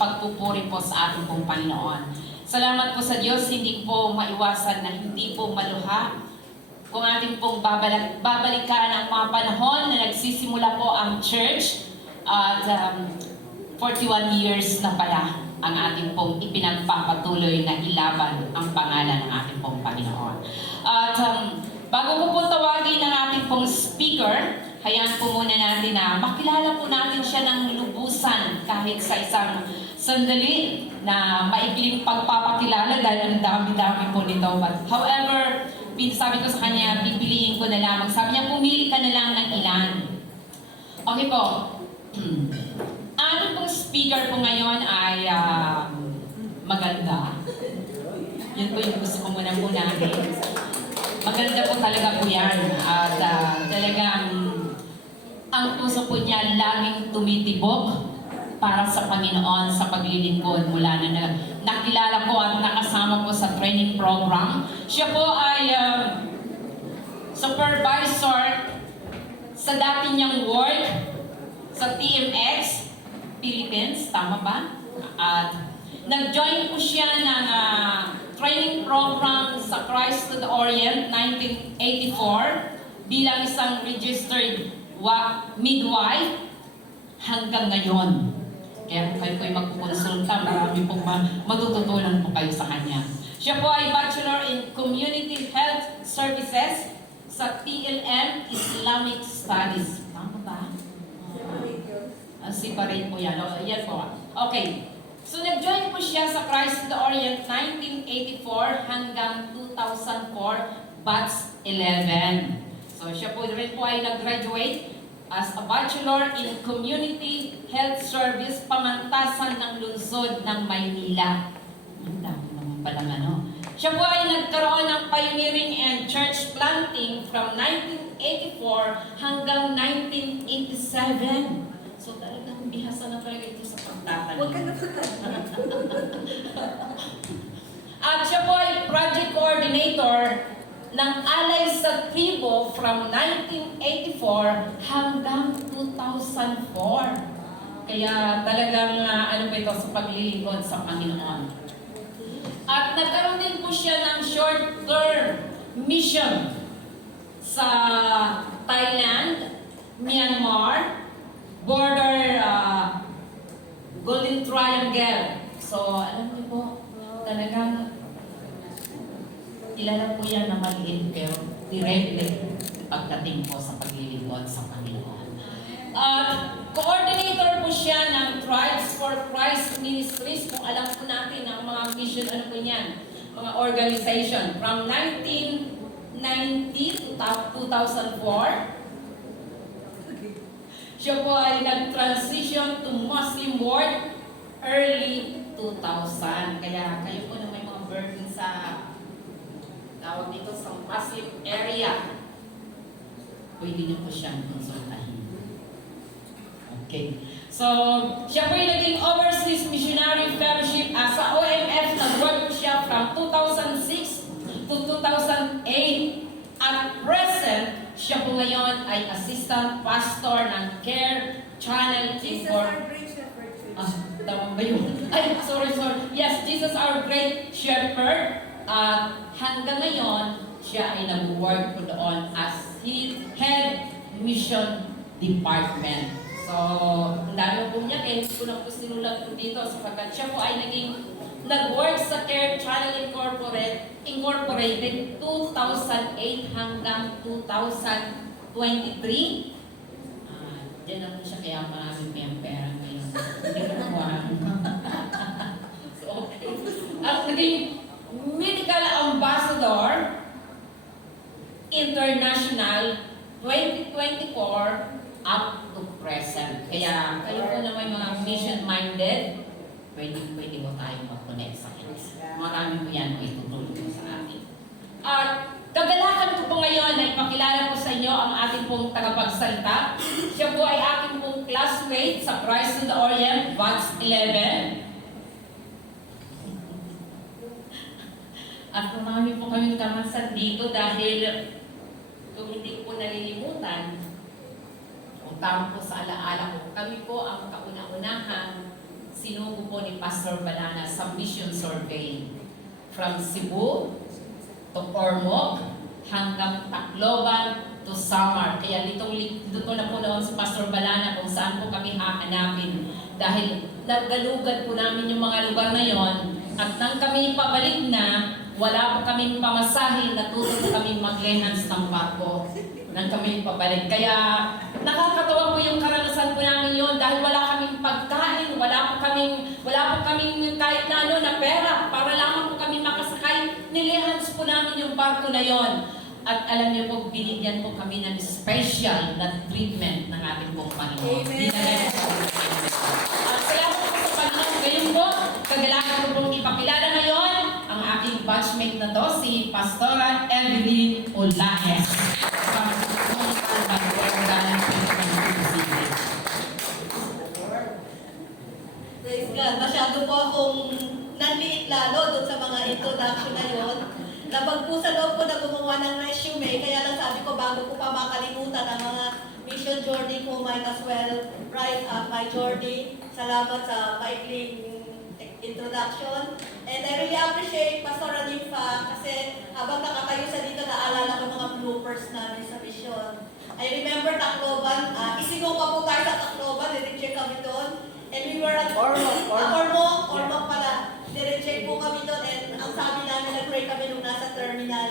pagpupuri po sa ating pong Panginoon. Salamat po sa Diyos, hindi po maiwasan na hindi po maluha kung ating pong babalikan ang mga panahon na nagsisimula po ang church at 41 years na pala ang ating pong ipinagpapatuloy na ilaban ang pangalan ng ating pong Panginoon. At bago ko po tawagin ang ating pong speaker, hayaan po muna natin na makilala po natin siya ng lubusan kahit sa isang sandali na maikling pagpapakilala dahil ang dami-dami po nito. But however, sabi ko sa kanya, pipiliin ko na lamang. Sabi niya, pumili ka na lang ng ilan. Okay po. Ating pong speaker po ngayon ay maganda. Yun po yung gusto ko muna unahin. Maganda po talaga po yan. At talagang ang puso po niya laging tumitibok para sa Panginoon sa paglilingkod mula na nakilala ko at nakasama po sa training program. Siya po ay supervisor sa dati niyang work sa TMX Philippines, tama ba? At nag-join po siya ng training program sa Christ to the Orient 1984 bilang isang registered midwife hanggang ngayon. Kaya kung kayo po'y magkukonsulta, marami pong matututunan po kayo sa kanya. Siya po ay Bachelor in Community Health Services sa TLM Islamic Studies. Tama ba? Separate po yan. Yan po. Okay. So nag-join po siya sa Christ the Orient 1984 hanggang 2004, batch 11. So siya po rin po ay nag-graduate as a Bachelor in Community Health Service, pamantasan ng lungsod ng Maynila. Ang dami naman palang ano. Siya po ay nagkaroon ng pioneering and church planting from 1984 hanggang 1987. So talagang bihasa na talaga ito sa pagtatanim. Huwag ka na At siya po ay project coordinator ng Alay sa Tribo from 1984 hanggang 2004. Kaya talagang ano po ito sa paglilingkod sa Panginoon. At nagkaroon din po siya ng short-term mission sa Thailand, Myanmar, border Golden Triangle. So, alam niyo po, talagang kilala po yan na maliit pero directly pagdating po sa paglilingkod sa Panginoon. Coordinator po siya ng Tribes for Christ Ministries. Kung alam po natin ang mga mission, ano po yan, mga organization from 1990 to 2004. Siya po ay nag-transition to Muslim world early 2000. Kaya kayo po na may mga burden sa tawag dito sa Muslim area, pwede niyo po siyang konsultahin. Okay. So, siya po yung naging Overseas Missionary Fellowship sa OMF. Nag-work po siya from 2006 to 2008. At present, siya po ngayon ay Assistant Pastor ng Care Channel Jesus for... our great shepherd. Tama ba yun? Ay, sorry. Yes, Jesus our great shepherd. Hanggang ngayon, siya ay nag-work po doon as head mission department. So, ang dami po niya, kaya hindi ko na po sinulat po dito sapagkat siya po ay nag-work sa Care Channel Incorporated 2008 hanggang 2023. Diyan na po siya, kaya marami pa yung pera ngayon. Hindi ko So, okay. At naging Medical Ambassador International 2024 up to present. Kaya kayo po na may mga mission-minded, pwede mo tayong mag-connect sa akin. Marami po yan po itutulong po sa atin. At kagalakan ko po ngayon na ipakilala ko sa inyo ang ating pong tagapagsalita. Siya po ay ating pong classmate sa Christ to the Orient, batch 11. At marami po kami kamasan dito dahil kung hindi ko po nalilimutan, o tama po sa alaala ko, kami po ang kauna-unahan sinugo po ni Pastor Balana sa mission survey. From Cebu to Ormoc, hanggang Tacloban to Samar. Kaya dito na po noon si Pastor Balana kung saan po kami hahanapin. Dahil naggalugad po namin yung mga lugar na yon, at nang kami pabalik na, wala pa kami pamasahe, natuto na kami mag-enhance ng barko nang kami pabalik. Kaya nakakatawa po yung karanasan po namin yon dahil wala kaming pagkain, wala pa kaming kahit na ano na pera para lamang po kami makasakay. Nilehans po namin yung barko na yon. At alam niyo po, binigyan po kami ng special na treatment ng ating pong Panginoon. Amen. At salamat po sa Panginoon. Ngayon po, kagalakan ko pong ipakilala ngayon ang aking batchmate na to, si Pastora Evelyn Olaes. Praise God. Masyado po akong nanliit lalo doon sa mga introduction na yun. Napag po sa loob ko na gumawa ng resume, kaya lang sabi ko bago ko pa makalimutan ang mga mission journey ko, might as well write up my journey. Salamat sa maikling introduction. And I really appreciate Pastor Ninfa kasi habang nakatayo sa dito, naalala ko mga bloopers namin sa mission. I remember Tacloban, isigaw pa po tayo sa Tacloban, nire-check kami doon. And we were at Ormoc pala. Nire-check po kami doon and ang sabi namin, nag-pray kami nung nasa terminal.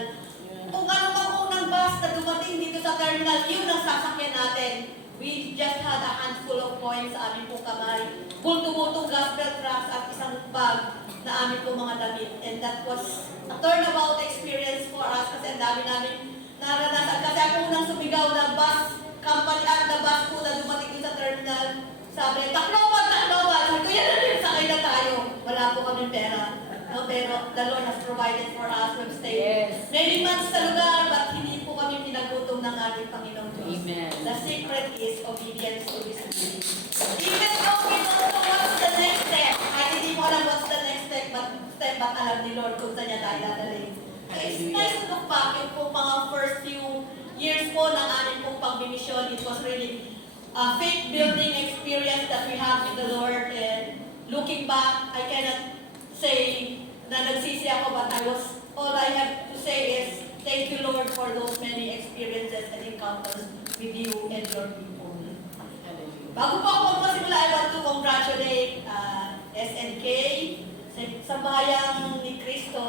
Kung ano mang unang bus na dumating dito sa terminal, yun ang sasakyan natin. We just had a handful of coins sa aming pong kamay. Bulto-bultong gospel tracks at isang bag na aming pong mga damit. And that was a turnabout experience for us kasi ang dami namin naranasan. Kasi ako unang sumigaw na bus company at na bus po na dumating dito sa terminal. Sabi, Tacloban! Sabi ko, yan na rin, sakay na tayo. Wala po kami pera. No, pero the Lord has provided for us. We've stayed many months sa lugar, but hindi po kami pinagutom ng ating Panginoong Diyos. Amen. The secret is obedience to His will. Even though we don't know what's the next step, at hindi mo alam what's the next step, but alam ni Lord kung saan niya tayo dadalhin. So it's nice to look back yung po mga first few years po ng aming pong pang-mission. It was really a faith-building experience that we have with the Lord. And looking back, I cannot say na nagsisi ako, but all I have to say is, thank you, Lord, for those many experiences and encounters with you and your people. Bago pa ako magpasimula, I want to congratulate SNK, sa bayang ni Cristo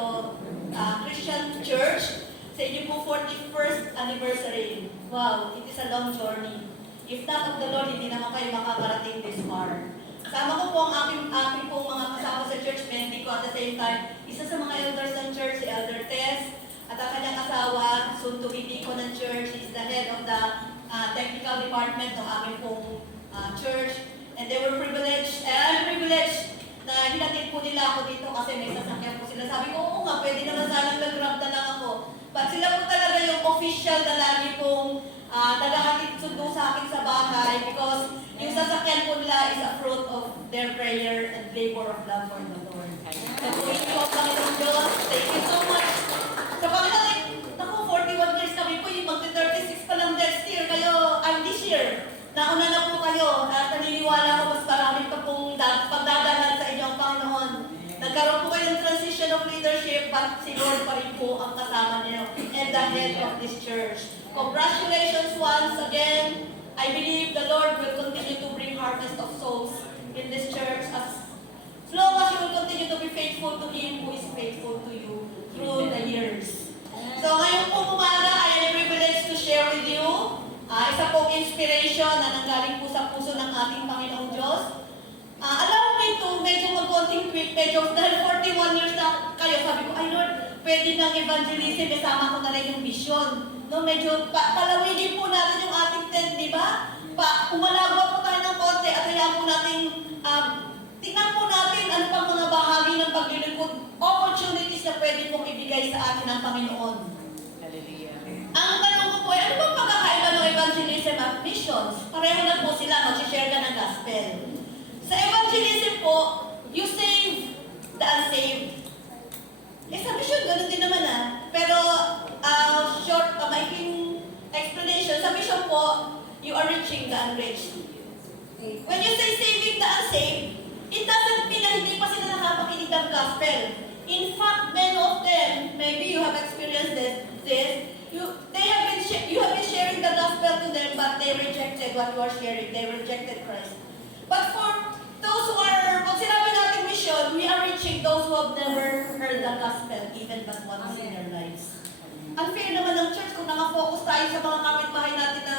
Christian Church, sa inyo po 41st anniversary. Wow, it is a long journey. If not of the Lord, hindi naman kayo makakarating this far. Kasama ko po ang aking pong mga kasama sa church, mentee ko at the same time, isa sa mga elders ng church, si Elder Tess, at ang kanyang asawa, soon to be deacon ng church, is the head of the technical department ng aming pong church. And they were privileged, I'm privileged na hinatid po nila ako dito kasi may sasakyan po sila. Sabi ko, oo nga, pwede naman sanang nag-grab na lang ako. But sila po talaga yung official na lagi pong naghahatid sundo sa akin sa bahay because yung sasakyan po nila is a fruit of their prayer and labor of love for the Lord. Nakuhin ko ang Panginoon Diyos. Thank you so much. Sa Panginoon, naku, 41 years kami po, yung magti-36 pa lang next year. Kayo, this year, nauna na po kayo. At naniniwala ko mas marami pa pong pagdadalan sa inyo ang Panginoon. Nagkaroon po kayo ng transition of leadership, but si Lord pa rin po ang kasama niyo and the head of this church. Congratulations once again. I believe the Lord will continue to bring harvest of souls in this church as long as you will continue to be faithful to Him who is faithful to you through the years. So ngayon po umaga, I am privileged to share with you isa pong inspiration na nanggaling po sa puso ng ating Panginoong Diyos. Allow me to medyo mag-konting tweak, medyo dahil 41 years na kayo, sabi ko, ay Lord, pwede ng evangelism, isama ko na rin yung vision. No, medyo palawigin po natin yung ating tent, di ba? Umalagwa po tayo ng konti at hayaan po natin, tingnan po natin ano pang mga bahagi ng paglilingkod, opportunities na pwede pong ibigay sa atin ng Panginoon. Hallelujah. Ang tanong ko po ay, ano bang pagkakaiba ng evangelism at missions? Pareho lang po sila, mag-share ka ng gospel. Sa evangelism po, you save the unsaved. Sa mission, ganun din naman Pero, short, maikling explanation, sa mission po, you are reaching the unreached. When you say saving the unsaved, it doesn't gospel. In fact, many of them, maybe you have experienced you have been sharing the gospel to them, but they rejected what you are sharing. They rejected Christ. But for those who are, pag sinabi natin mission, we are reaching those who have never heard the gospel, even but once in their lives. Unfair naman ng church kung nakafocus tayo sa mga kapitbahay natin na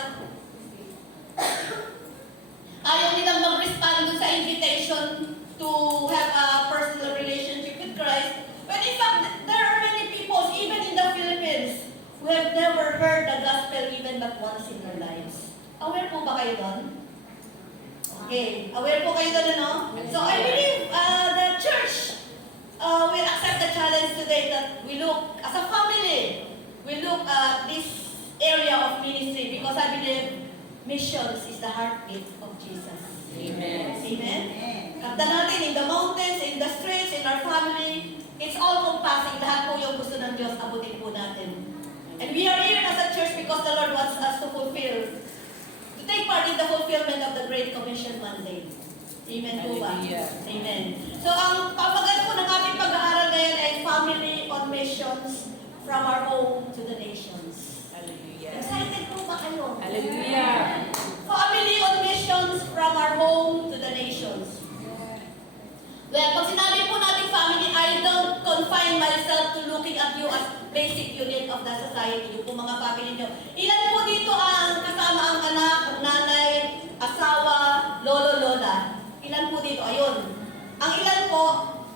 ayaw nilang mag-respond dun sa invitation to have a personal relationship with Christ. But in fact, there are many people, even in the Philippines, who have never heard the gospel even but once in their lives. Aware po ba kayo doon? Okay. Aware po kayo doon, ano? So I believe the church will accept the challenge today that we look, as a family, we look at this area of ministry because I believe missions is the heartbeat of Jesus. Amen. Amen? Kanta natin in the mountains, in the streets, in our family, it's all-compassing. Lahat po yung gusto ng Diyos, abutin po natin. And we are here as a church because the Lord wants us to take part in the fulfillment of the Great Commission Monday. Amen po ba? Hallelujah. Amen. So ang pamagat po ng ating pag-aaral ngayon ay Family on Missions from our home to the nations. Hallelujah. Excited po ba kayo? Hallelujah. Family on missions from our home to the nations. Well, pag sinabi po natin family, I don't confine myself to looking at you as basic unit of the society. Yung po mga family nyo. Ilan po dito ang kasama ang anak, ang nanay, asawa, lolo, lola? Ilan po dito? Ayun. Ang ilan po,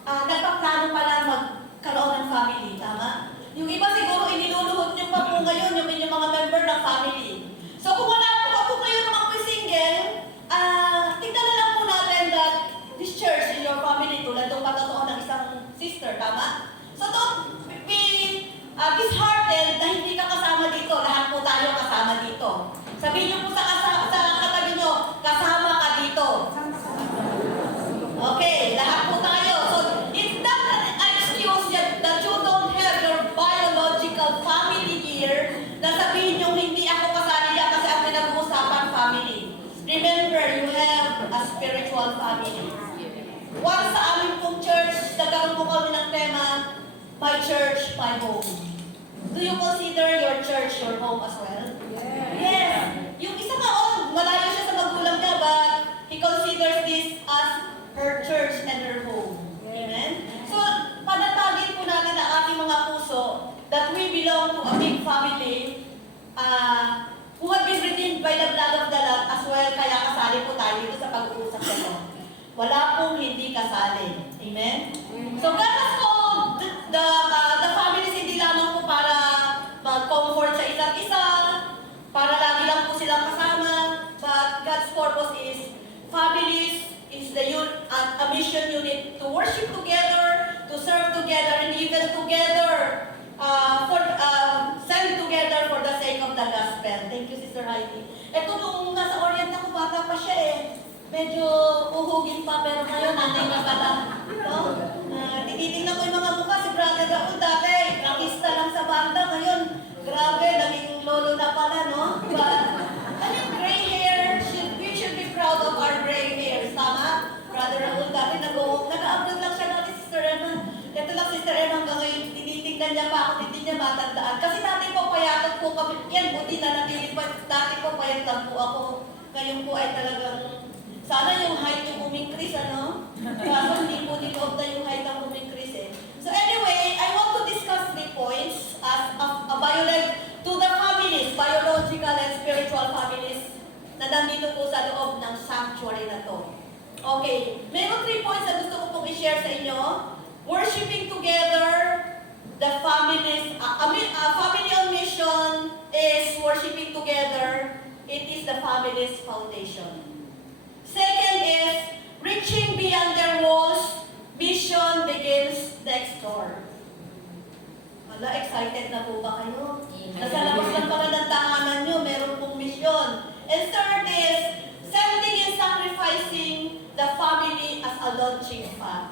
nagpaplano pa lang magkaroon ng family. Tama? Yung iba siguro iniluluhod nyo pa po ngayon yung inyong mga member ng family. So kung wala po kayo naman po single, tignan na lang po natin that this church in your family, tulad ng patotoo ng isang sister, tama? So don't be disheartened na hindi ka kasama dito. Lahat po tayo kasama dito. Sabihin niyo po sa katabi niyo, kasama ka dito. Okay, lahat po tayo. So it's not an excuse that you don't have your biological family here na sabihin niyo hindi ako kasali diyan kasi ang pinag-uusapan family. Remember, you have a spiritual family. Once sa aming pong church, nagkaroon po kami ng tema, My Church, My Home. Do you consider your church your home as well? Yes. Yung isa nga, malayo siya sa magulang niya, but he considers this as her church and her home. Amen? So, panatagin po natin ang ating mga puso that we belong to a big family who have been redeemed by the blood of the Lamb as well, kaya kasali po tayo dito sa pag-uusap nito. Wala pong hindi kasali. Amen? So, God has called the families hindi lamang po para mag-comfort sa isa't isa, para lagi lang po silang kasama, but God's purpose is families is a mission unit to worship together, to serve together, and even together, send together for the sake of the gospel. Thank you, Sister Heidi. Ito nung nasa Orient ako, bata pa siya eh. Medyo uhugin pa, pero ngayon nanay na pala. No? Tinitingnan ko yung mga mukha, si Brother Raul dati, rakista lang sa banda, ngayon, grabe, naging lolo na pala, no? But, gray hair, we should be proud of our gray hairs, tama? Brother Raul dati, nag-upload lang siya dati, Sister Emma. Ito lang, Sister Emma, hanggang ngayon, tinitingnan niya pa ako, hindi niya matandaan. Kasi dati po, payatot po kami, yan, buti na natili pa, dati po, payat lang po ako. Ngayon po ay talagang, sana yung height yung umingkris, ano? Kaso hindi po niloob na yung height ang umingkris eh. So anyway, I want to discuss 3 points as a violent to the families, biological and spiritual families na nandito po sa loob ng sanctuary na to. Okay, meron 3 points na gusto ko pong i-share sa inyo. Worshiping together, the families, family on mission is worshiping together. It is the family's foundation. Second is, reaching beyond their walls, mission begins next door. Wala, excited na po ba kayo? Nasa labas lang pala ng tahanan nyo, meron pong mission. And third is, sending and sacrificing the family as a launching pad.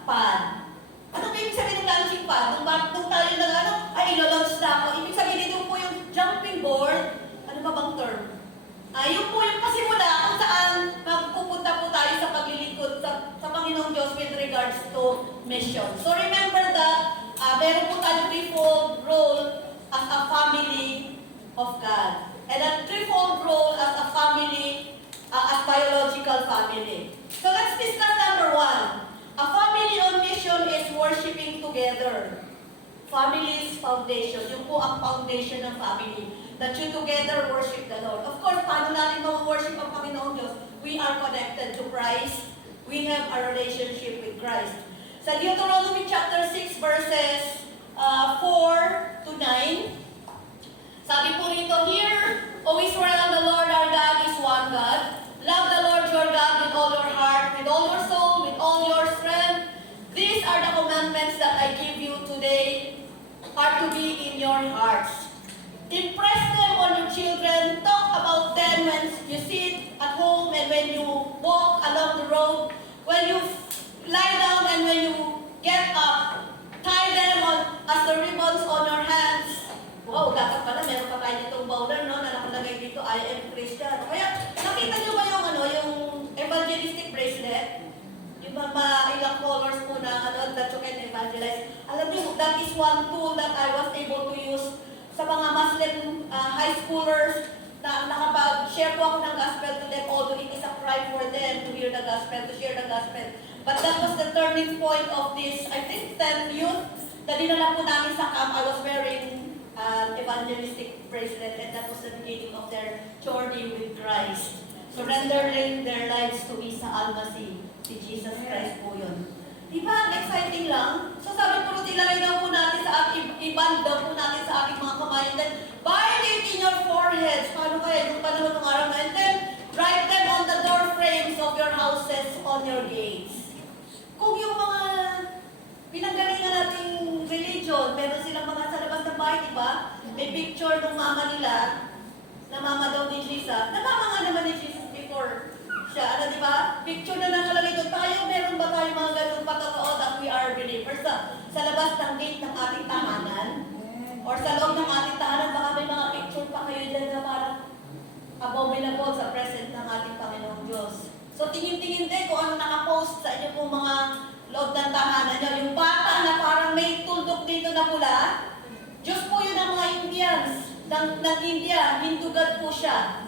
Ano ba ibig sabihin ng launching pad? Nung tayo ilo-launch na ako, ibig sabihin dito po yung jumping board, ano ba bang term? Yun po yung pasimula kung saan magpupunta po tayo sa paglilingkod sa Panginoong Diyos with regards regards to mission. So remember that meron po tayong threefold role as a family of God. And a threefold role as a family, as biological family. So let's discuss number one. A family on mission is worshiping together. Family's foundation. Yung po ang foundation ng family. That you together worship the Lord. Of course, paano natin ma-worship ang Panginoon Diyos? We are connected to Christ. We have a relationship with Christ. Sa Deuteronomy chapter 6 verses 4 to 9, sabi po rito, "Hear, O Israel, the Lord our God is one God. Love the Lord your God with all your heart, with all your soul, with all your strength. These are the commandments that I give you today, are to be in your hearts. Impress them on your children. Talk about them when you sit at home and when you walk along the road, when you lie down and when you get up. Tie them on as the ribbons on your hands." Wow, dapat pala meron pa tayo ditong bowler, no, na nakalagay dito, "I am Christian." Kaya nakita niyo ba yung evangelistic bracelet? Yung mga ilang colors po na that you can evangelize. Alam niyo, that is one tool that I was able to use sa mga Muslim high schoolers na nakapag-share po ako ng gospel to them, although it is a crime for them to hear the gospel, to share the gospel. But that was the turning point of this, I think, 10 youth na dinala po namin sa camp. I was wearing evangelistic bracelet, and that was the beginning of their journey with Christ. Surrendering their lives to Isa Al-Masih, si Jesus Christ po yun. Diba? Exciting lang. So sabi po, ilagay daw po natin sa ating, iband daw po natin sa ating mga kamay. And then, bind it in your foreheads. Paano kaya yung panahon ng araw na? And then, write them on the door frames of your houses, on your gates. Kung yung mga pinanggalingan nating religion, meron silang mga sa labas ng bahay, diba? May picture ng mama nila, na mama daw ni Jesus. Na mama nga naman ni Jesus before siya, ano, di ba? Picture na nakalagay doon tayo, meron ba tayo mga ganun patotoo that we are believers sa labas ng gate ng ating tahanan? Or sa loob ng ating tahanan, baka may mga picture pa kayo dyan na parang abominable sa present ng ating Panginoong Diyos. So tingin-tingin din kung ano nakapost sa inyo pong mga loob ng tahanan nyo. Yung bata na parang may tuldok dito na pula, Diyos po yun ang mga Indians ng India, Hindu God po siya.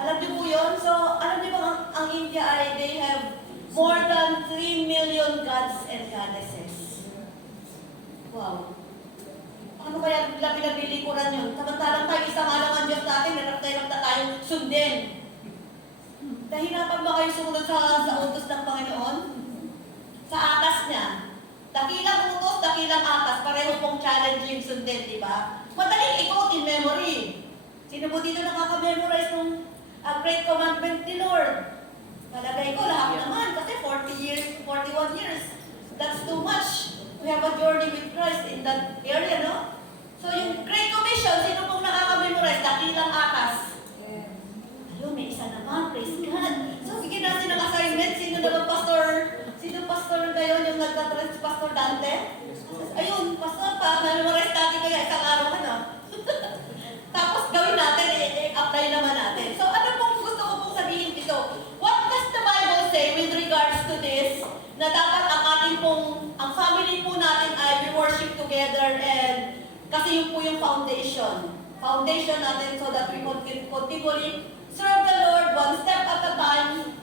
Alam niyo po yun? So, alam niyo ba ang India ay they have more than 3 million gods and goddesses. Wow. Ano kaya bigla pinabilikuran yun? Samantalang tayo isa nga lang ang Diyos natin, narap na tayong sundin. Nahirapan ba kayo sumunod sa utos ng Panginoon? Sa atas niya. Dakilang utos, dakilang atas, pareho pong challenging sundin, di ba? Madaling i-quote in memory. Sino po dito nakaka-memorize ng great commandment ni Lord? Malagay ko lahat naman kasi 40 years, 41 years. That's too much. We have a journey with Christ in that area, no? So yung Great Commission, sino pong nakaka-memorize? Dakilang atas. Ayun, may isa naman, praise God. So bigyan natin ng assignment. Sino pastor kayo, yung nagtatrace si Pastor Dante? Ayun, pastor pa, memorize natin kaya isang araw ka na. Tapos gawin natin, i-apply naman natin. So ano pong gusto ko pong sabihin dito? What does the Bible say with regards to this? Na dapat ang family po natin ay we worship together, and kasi yun po yung foundation. Foundation natin so that we can continually serve the Lord one step at a time,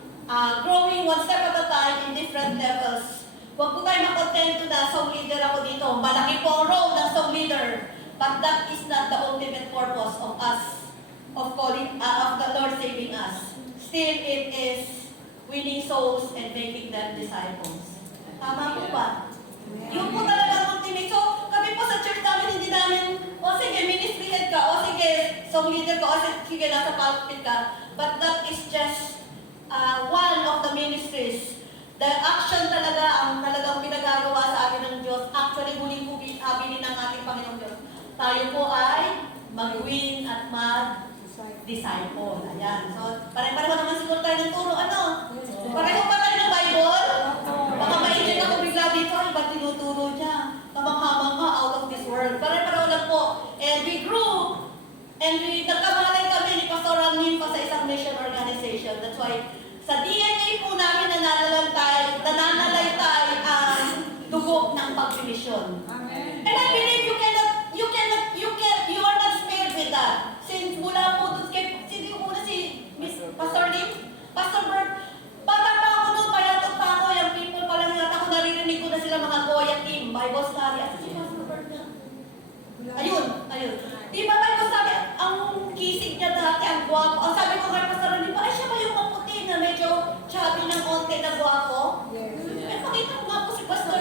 growing one step at a time in different levels. Huwag po tayo makontento na song leader ako dito. Malaki po ang role ng song leader. But that is not the ultimate purpose of us, of the Lord saving us. Still, it is winning souls and making them disciples. Tama po ba? Yun po talaga ang ultimate. So, kami po sa church namin, hindi namin, o sige, ministry head ka, o sige, song leader ka, o sige, nasa pulpit ka. But that is just one of the ministries. The action talaga, ang talagang pinagagawa sa atin ng Diyos, actually, muli po binili ng ating Panginoong Diyos. Tayo po ay mag-win at mag-disciple. Ayan. So, pare-pareho naman siguro tayo ng turo. Ano? Pareho pa tayo ng Bible? Baka mainit ako bigla dito. Ay, ba't tinuturo niya? Kamangha-mangha out of this world. Pare-pareho lang po. And we grew. And nagkamalay kami ni Pastor Almin pa sa isang mission organization. That's why, sa DNA po namin nananalaytay magbimisyon. Amen. And I believe you are not spared with that. Since mula po doon kay, sino yung una si Miss Pastor Lim? Pastor Bert, bata pa ako doon, payatot pa ako, yung people pa lang yata ako, naririnig ko na sila mga Goya team, Bible study. Asa si Pastor Bert na? Ayun. Di ba Bible study, ang kisig niya dati, ang gwapo. Ang sabi ko kay Pastor Lim, ay siya ba yung maputi na medyo chubby ng konti na gwapo? Eh, pakita mo nga po si Pastor.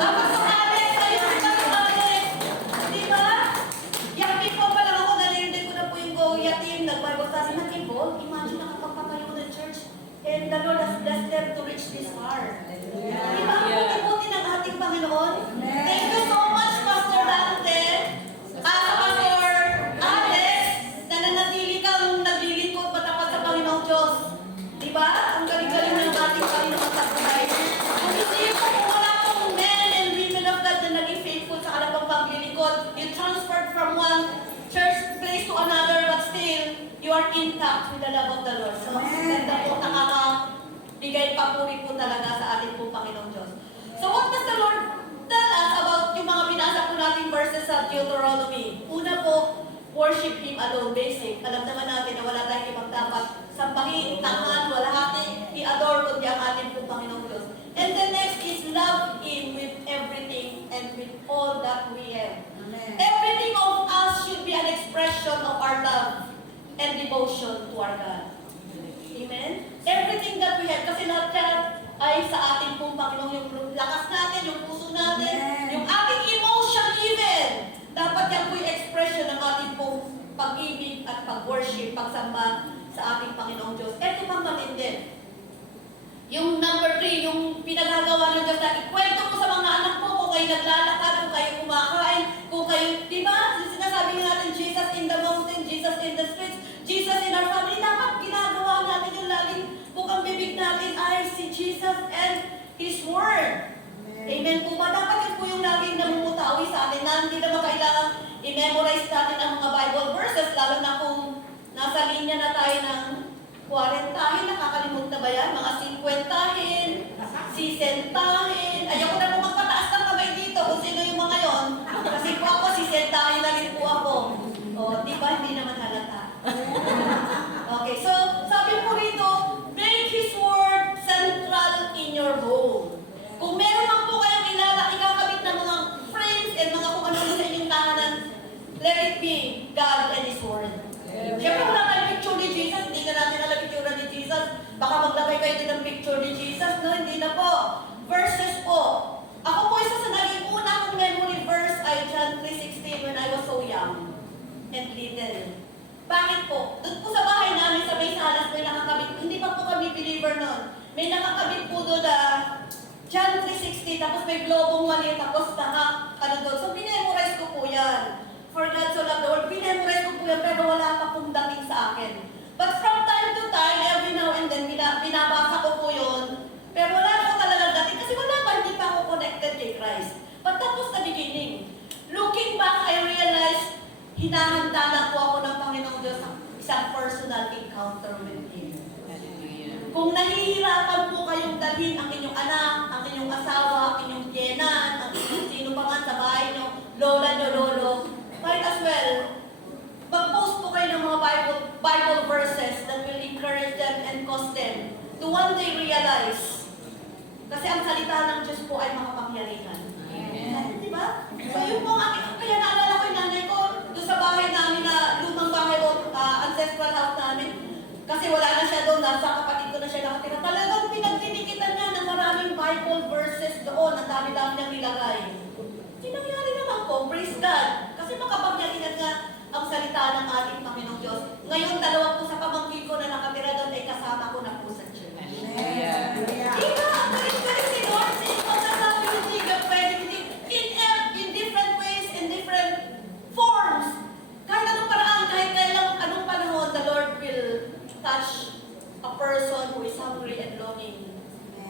Pastor Alex, ayun si Pastor Alex. Di ba? Yung people pa lang ako, naririnig ko na po yung Goya team, nag-Bible study na people. Imagine nakapagpatayo ng church. And the Lord has blessed them to reach this far. Di ba? Buti-buti ng ating Panginoon. Thank you so much, Pastor Dante. Pastor Alex, na nanatili kang naglilingkod matapat sa Panginoong Diyos. Di ba? Ang galing-galing ng ating Panginoon sa buhay. Kung hindi po kung wala pong men and women of God na naging faithful sa kalabang paglilingkod, you transferred from one church place to another, but still, you are intact with the love of the Lord. So, ganda po, nakakabigay papuri po talaga sa ating po Panginoong Diyos. So, what does the Lord tell us about yung mga binasa po nating verses sa Deuteronomy? Una po, worship Him alone, basic. Alam naman natin na wala tayong ibang dapat sambahin, tangan, walahati, i-adore kundi ang ating po Panginoong Diyos. And the next is love Him with everything and with all that we have. Everything of us should be an expression of our love and devotion to our God. Amen? Everything that we have, kasi lahat yan ay sa ating pong Panginoon, yung lakas natin, yung puso natin, yung ating emotion even. Dapat yan po yung expression ng ating pong pag-ibig at pag-worship, pagsamba sa ating Panginoong Diyos. Ito pang matindi. Yung number 3, yung pinagagawa ng Diyos na ikwento mo sa mga anak mo kung kayo naglalakad, kung kayo kumakain, kung kayo, di ba? Sinasabi natin, Jesus in the mountain, Jesus in the streets, Jesus in our family. Dapat ginagawa natin yung laging bukang bibig natin ay si Jesus and His Word. Amen po ba? Dapat yun po yung laging namumutawi sa atin na hindi naman kailangan i-memorize natin ang mga Bible verses, lalo na kung nasa linya na tayo ng 40, nakakalimut na ba yan? Mga 50, 60. Ayoko na po magpataas ng kamay dito kung sino yung mga yon. Kasi po ako, 60 na rin po ako. O, di ba? Hindi naman halata. Okay, so sabi po rito, make His Word central in your home. Kung meron man po kayong ikakabit ng mga friends and mga kung ano sa inyong tahanan, let it be God and His Word. Siyempre wala tayong picture ni Jesus, hindi na natin alam picture ni Jesus. Baka maglagay kayo din ng picture ni Jesus, no? Hindi na po. Verses po. Ako po isa sa naging una kong memory verse ay John 3:16 when I was so young and little. Bakit po? Doon po sa bahay namin sa may salas may nakakabit, hindi pa po kami believer noon. May nakakabit po doon na John 3:16, tapos may globong mali, tapos ano doon. So, pinemorize ko po yan. For God so loved the world, pinemorize ko po yan, pero wala pa pong dating sa akin. But from time to time, every now and then, binabasa ko po yun. Pero wala po talagang dating, kasi wala pa, hindi pa ako connected kay Christ. But that was the beginning. Looking back, I realized, hinahanda na po ako ng Panginoong Diyos sa isang personal encounter with Him. Kung nahihirapan po kayong dalhin ang inyong anak, ang inyong asawa, ang inyong tiyanan, ang inyong sino pa man sa bahay nyo, lola nyo, lolo, might as well, mag-post po kayo ng mga Bible verses that will encourage them and cause them to one day realize. Kasi ang salita ng Diyos po ay makapangyarihan. Di ba? So yun po ang aking, kaya naalala ko yung nanay ko, doon sa bahay namin na lumang bahay o ancestral house namin, kasi wala na siya doon, nasa kapatid ko na siya nakatira. Talagang pinagtinikitan niya ng maraming Bible verses doon, ang dami-dami niyang nilagay. Nangyari naman po, praise God. Kasi makapangyarihan nga ang salita ng ating Panginoong Diyos. Ngayon, dalawa po sa pamangkin ko na nakatira doon ay kasama ko na po sa church. Diba? Ang galing-galing ni Lord. Hindi ko nasabi hindi ka pwede. In different ways, in different forms. Kahit anong paraan, kahit kailang anong panahon, the Lord will touch a person who is hungry and longing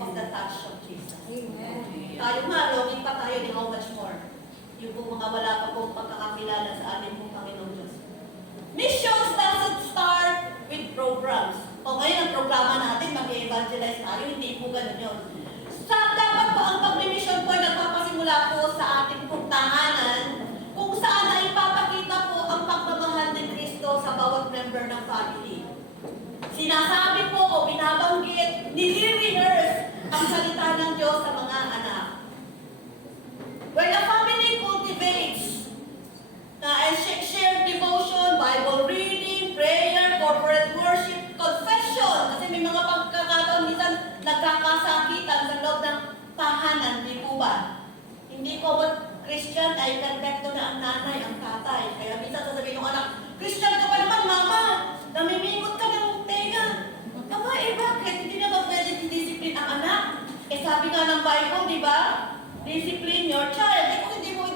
of the touch of Jesus. Tayo nga, longing pa tayo ni how much more. Yung po mga wala pa pong pagkakakilala sa ating pong Panginoong Diyos. Missions doesn't start with programs. O ngayon, ang programa natin, mag-evangelize tayo, hindi po ganun yun. Dapat po ang pag sinasabi po o binabanggit, nire-rehearse ang salita ng Diyos sa mga anak. When a family cultivates and share devotion, Bible reading, prayer, corporate worship, confession, kasi may mga pagkakataon minsan nagkakasakitan sa loob ng tahanan, di po ba? Hindi po Christian ay perfecto na ang nanay, ang tatay. Kaya minsan sasabihin ng anak, Christian ka pa naman, mama! Namimimot ka ng tenga. Aba, bakit? Hindi na ba pwede i-discipline ang anak? Sabi nga ng Bible, di ba? Discipline your child. Kung hindi mo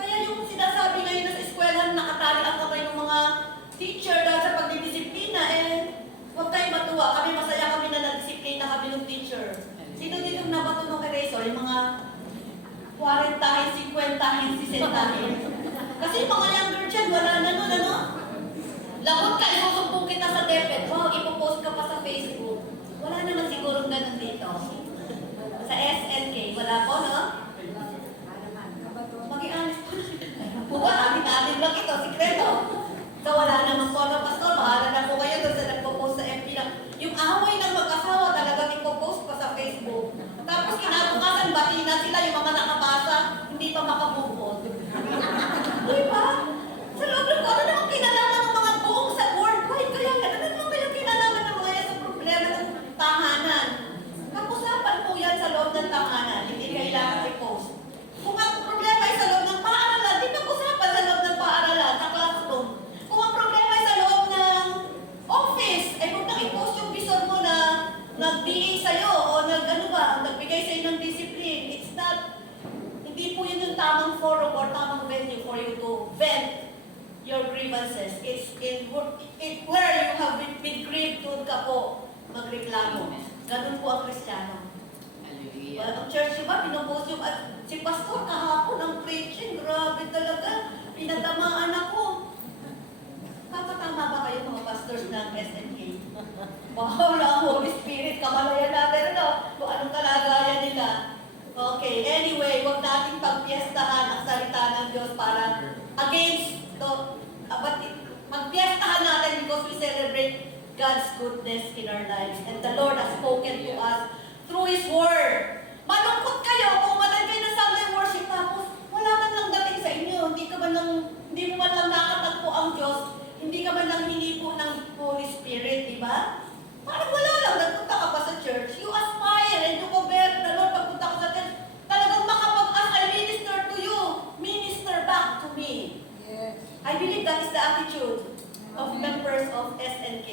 kaya yung sinasabi ngayon na sa eskwelahan, nakatali ang kamay ng mga teacher dahil sa pagdidisiplina, huwag tayong matuwa. Kami masaya kami na nag-disiplina kami ng teacher. Sino dito nabato ng eraser? Yung mga 40, 50, 60. Kasi mga younger dyan, wala na nun, ano? Lagot ka, isusumpong kita sa DepEd. Wow, ipopost ka pa sa Facebook. Wala naman siguro ganun dito. Sa SNK, wala po, no? Maging honest po. Buka, amin-amin lang ito, sikreto. So wala naman po, no, Pastor? Bahala na po kayo doon sa nagpo-post sa FB lang. Yung away ng mag-asawa talagang ipopost pa sa Facebook. Tapos kinabukasan, bati na sila yung mga nakabasa, hindi pa makapupot. Di ba? Sa loob ng ano namang kinalaman ng mga buong sa worldwide, kaya ano naman kayong kinalaman ng mga yan sa problema ng tahanan? Kapusapan po yan sa loob ng tahanan, hindi kailangan i-post. Kung ang problema ay sa loob ng paaralan, di pag-usapan sa loob ng paaralan, sa classroom. Kung ang problema ay sa loob ng office, ay huwag nang i-post yung visor mo na nag-DA sa'yo o nagbigay sa'yo ng discipline. It's not, hindi po yun yung tamang forum or tamang venue for you to vent your grievances. It's where you have been grieved, doon ka po magreklamo. Ganun po ang Kristiyano. Well, ang church, diba, pinupost yung, si Pastor kahapon ng preaching, grabe talaga, pinatamaan ako. Papatama ba kayo mga pastors ng SNK? Wow, ang Holy Spirit, kamalayan natin, no? Kung anong kalagayan nila. Okay, anyway, huwag natin pagpiestahan ang salita ng Diyos para against magpiestahan natin because we celebrate God's goodness in our lives. And the Lord has spoken to us through His Word. Malungkot kayo kung manan kayo na Sunday worship tapos wala man lang dating sa inyo. Hindi mo man lang nakatagpo ang Diyos. Hindi ka man lang hinipo ng Holy Spirit, di ba? Parang wala lang. Nagpunta ka pa sa church. You aspire and you obey the Lord. Pagpunta ka sa church, talagang makapag-as I minister to you. Minister back to me. Yes. I believe that is the attitude of members of SNK.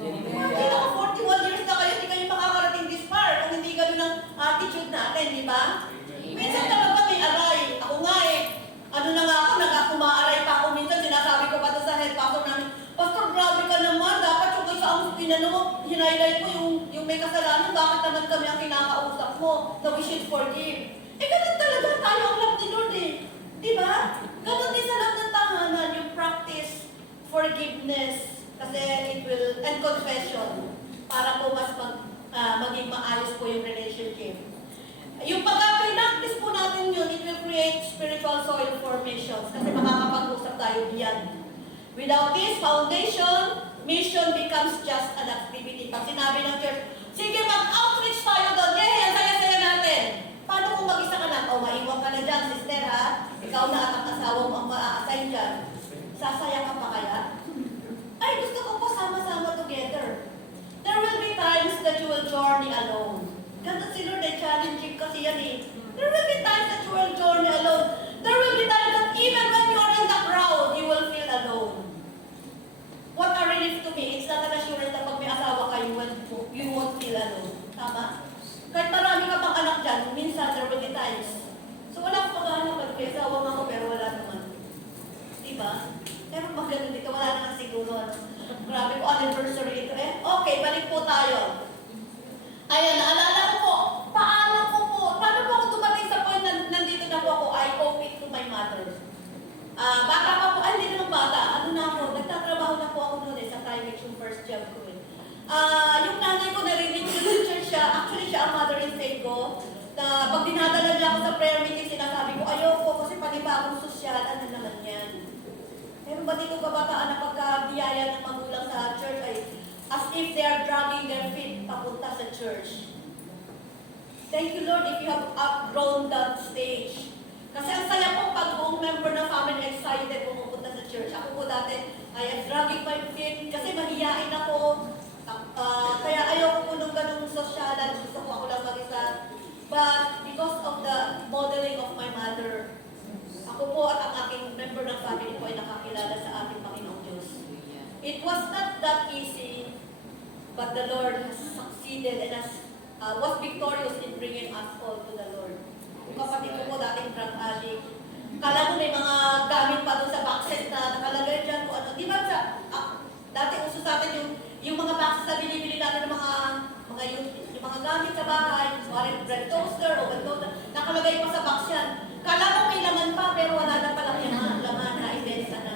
Hindi na 41 years na kayo, hindi kayo makakarating this far kung hindi ganun ang attitude natin, di ba? Minsan talaga may aray. Ako nga ano na nga ako, nag-umaaray pa ako minsan, sinasabi ko pa to sa head pastor namin, Pastor, grabe ka naman, dapat yung isa ang hinighlight mo yung may kasalanan, bakit naman kami ang kinakausap mo na we should forgive? Ganun talaga tayo ang love ni Lord Di ba? Ganun din sa love ng tahanan, yung practice forgiveness kasi and confession para po mas maging maayos po yung relationship. Yung pagka-practice po natin yun, it will create spiritual soil formations kasi makakapag-usap tayo beyond. Without this foundation, mission becomes just an activity. Pag sinabi ng church, sige mag-outreach tayo doon, ang saya-saya natin. Paano kung mag-isa ka na? O maiwan ka na dyan, sister ha? Ikaw na at ang asawa mo ang ma-assign dyan. Sasaya ka pa kaya? Ay, gusto ko po sama-sama together. There will be times that you will journey alone. Ganun si Lord, challenging kasi yan There will be times that you will journey alone. There will be times that even when you are in the crowd, you will feel alone. What a relief to me. It's not an assurance na pag may asawa ka, you won't feel alone. Tama? Kahit marami ka pang anak dyan, minsan there will be times. So wala akong pag-aanapan, kaya asawa ako pero wala naman. Diba? Pero pag ganun dito, wala naman siguro. Grabe po, anniversary ito Okay, balik po tayo. Ayan, naalala ko po, paano po ako dumating sa point na nandito na po ako, I owe it to my mother. Bata pa po, hindi naman bata, nagtatrabaho na po ako noon sa private yung first job ko yung nanay ko narinig ko sa church siya, actually siya ang mother in faith ko, na pag dinadala niya ako sa prayer meeting, sinasabi ko, ayoko kasi panibagong sosyal, ano naman yan. Pero ba dito kabataan na pagkabiyaya ng magulang sa church ay as if they are dragging their feet papunta sa church. Thank you, Lord, if you have outgrown that stage. Kasi ang saya po pag buong member ng family excited pumupunta sa church. Ako po dati, I am dragging my feet kasi mahihain ako. Kaya ayoko po nung ganung sosyalan. Gusto ko ako lang mag-isa. But because of the modeling of my mother, ako po at ang aking member ng family po ay nakakilala sa ating Panginoong Diyos. It was not that easy, but the Lord has succeeded and was victorious in bringing us all to the Lord. Yung kapatid ko po dating drug addict. Kala mo may mga gamit pa doon sa boxes na nakalagay dyan kung ano. Di ba dati uso sa atin yung mga boxes na binibili natin ng yung mga gamit sa bahay, mga bread toaster, oven toaster, nakalagay pa sa box yan. Kala mo may laman pa, pero wala na palang yung mga laman na ibenta na.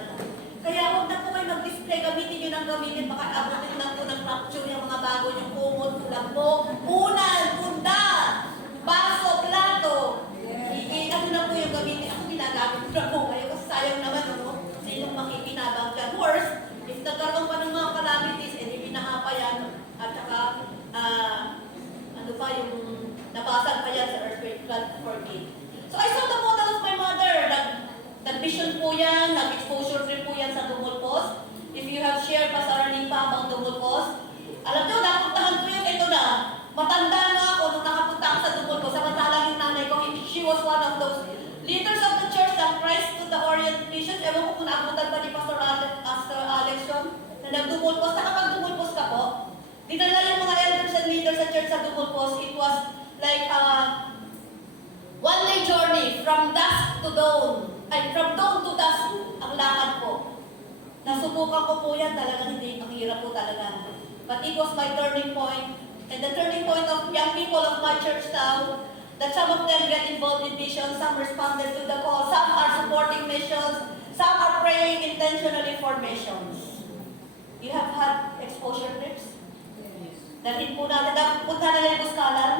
Kaya huwag na po kayo mag-display, gamitin nyo ng gamitin, baka abutin lang po ng fracture yung mga bago yung kumot, kulang po, unan, punda, baso, plato. Ano na po yung gamitin. Ako ginagamit ko na po kayo kasi sayang naman, ano, sinong makikinabang dyan. Worse, if nagkaroon pa ng mga calamities, edi binaha pa yan, at saka, ano pa yung nabasag pa yan sa earthquake, God forbid. So I saw the model of my mother. Nag-vision po yan, nag-exposure trip po yan sa Dumulpos. If you have shared pa sa Arlene pa ang Dumulpos, alam nyo, napuntahan ko yun, ito na. Matanda na ako nung nakapunta ako sa Dumulpos. Samantalang yung nanay ko, she was one of those leaders of the church that Christ to the Orient Missions. Ewan ko kung naabutan pa ni Pastor Alex yun, na nag-Dumulpos. Nakapag-Dumulpos ka po. Dinala yung mga elders and leaders sa church sa Dumulpos. It was like one-day journey from dusk to dawn. Ay, from dawn to dusk ang lakad po. Nasubukan ko po yan, talagang hindi, ang hirap po talaga. But it was my turning point. And the turning point of young people of my church now, that some of them get involved in missions, some responded to the call, some are supporting missions, some are praying intentionally for missions. You have had exposure trips? Dalhin po natin, punta na yung Buscalan.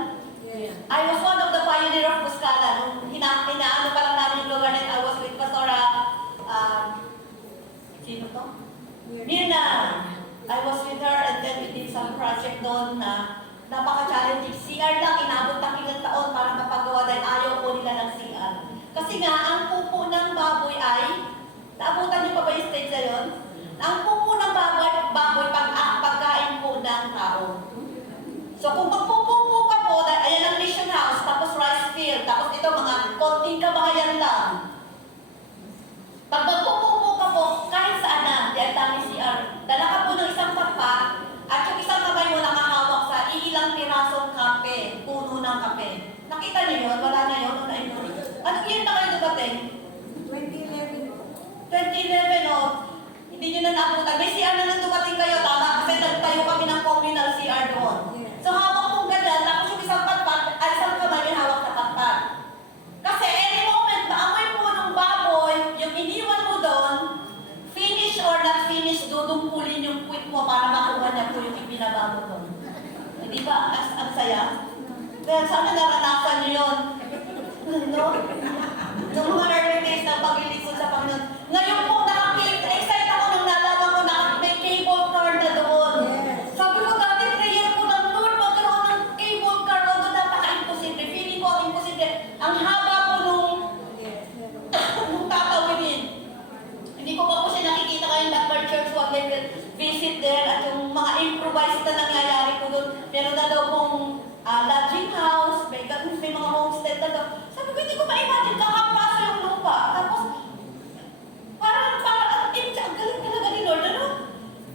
I was one of the pioneer of Buscalan. Nung inaano pa lang namin yung lugar na I was with Pastora, sino to? Mirna. I was with her and then we did some project doon na napaka-challenging. CR lang, inabot ng ilang taon para mapagawa dahil ayaw po nila ng CR. Kasi nga, ang pupo ng baboy ay, naabutan niyo pa ba yung stage na yun? Ang pupo ng baboy pagkain po ng tao. So kung magpupupo ka po, ayan ang mission house, tapos rice field, tapos ito mga konting kabahayan lang. Pag magpupupo ka po, kahit saan na, di ang dami CR, dala ka po ng isang pakpak, at yung isang kamay mo nakahawak sa ilang pirasong kape, puno ng kape. Nakita niyo yun? Wala na yun? Ano year na kayo dumating? 2011. 2011, oh. Hindi nyo na naabutan. May CR na dumating kayo, tama? Kasi nagtayo kami ng communal CR doon. So hawak mong ganyan, tapos yung isang patpat, ay isang kamay may hawak na patpat. Kasi any moment, maamoy po ng baboy, yung iniwan mo doon, finish or not finish, dudungkulin yung puwit mo para makuha niya po yung ipinaba mo doon. Hindi ba? Ang saya? Kaya sana naranasan niyo yun. No? Noong mga early days ng paglilingkod sa Panginoon. Ngayon po, excite ako nung nalaman ko na may cable car na doon. Sabi ko dati, prayer ko ng Lord, magkaroon ng cable car, although napaka-imposible. Feeling ko ang imposible. Ang haba po nung tatawinin. Hindi ko pa po siya nakikita kayo Blackbird Church when they will visit there at yung mga improvised na nangyayari po doon. Meron na daw pong lodging house, may mga homestead na daw. Sabi ko, hindi ko ma-imagine, kakapaso yung lupa. Tapos, parang, ang galing talaga ni Lord, ano?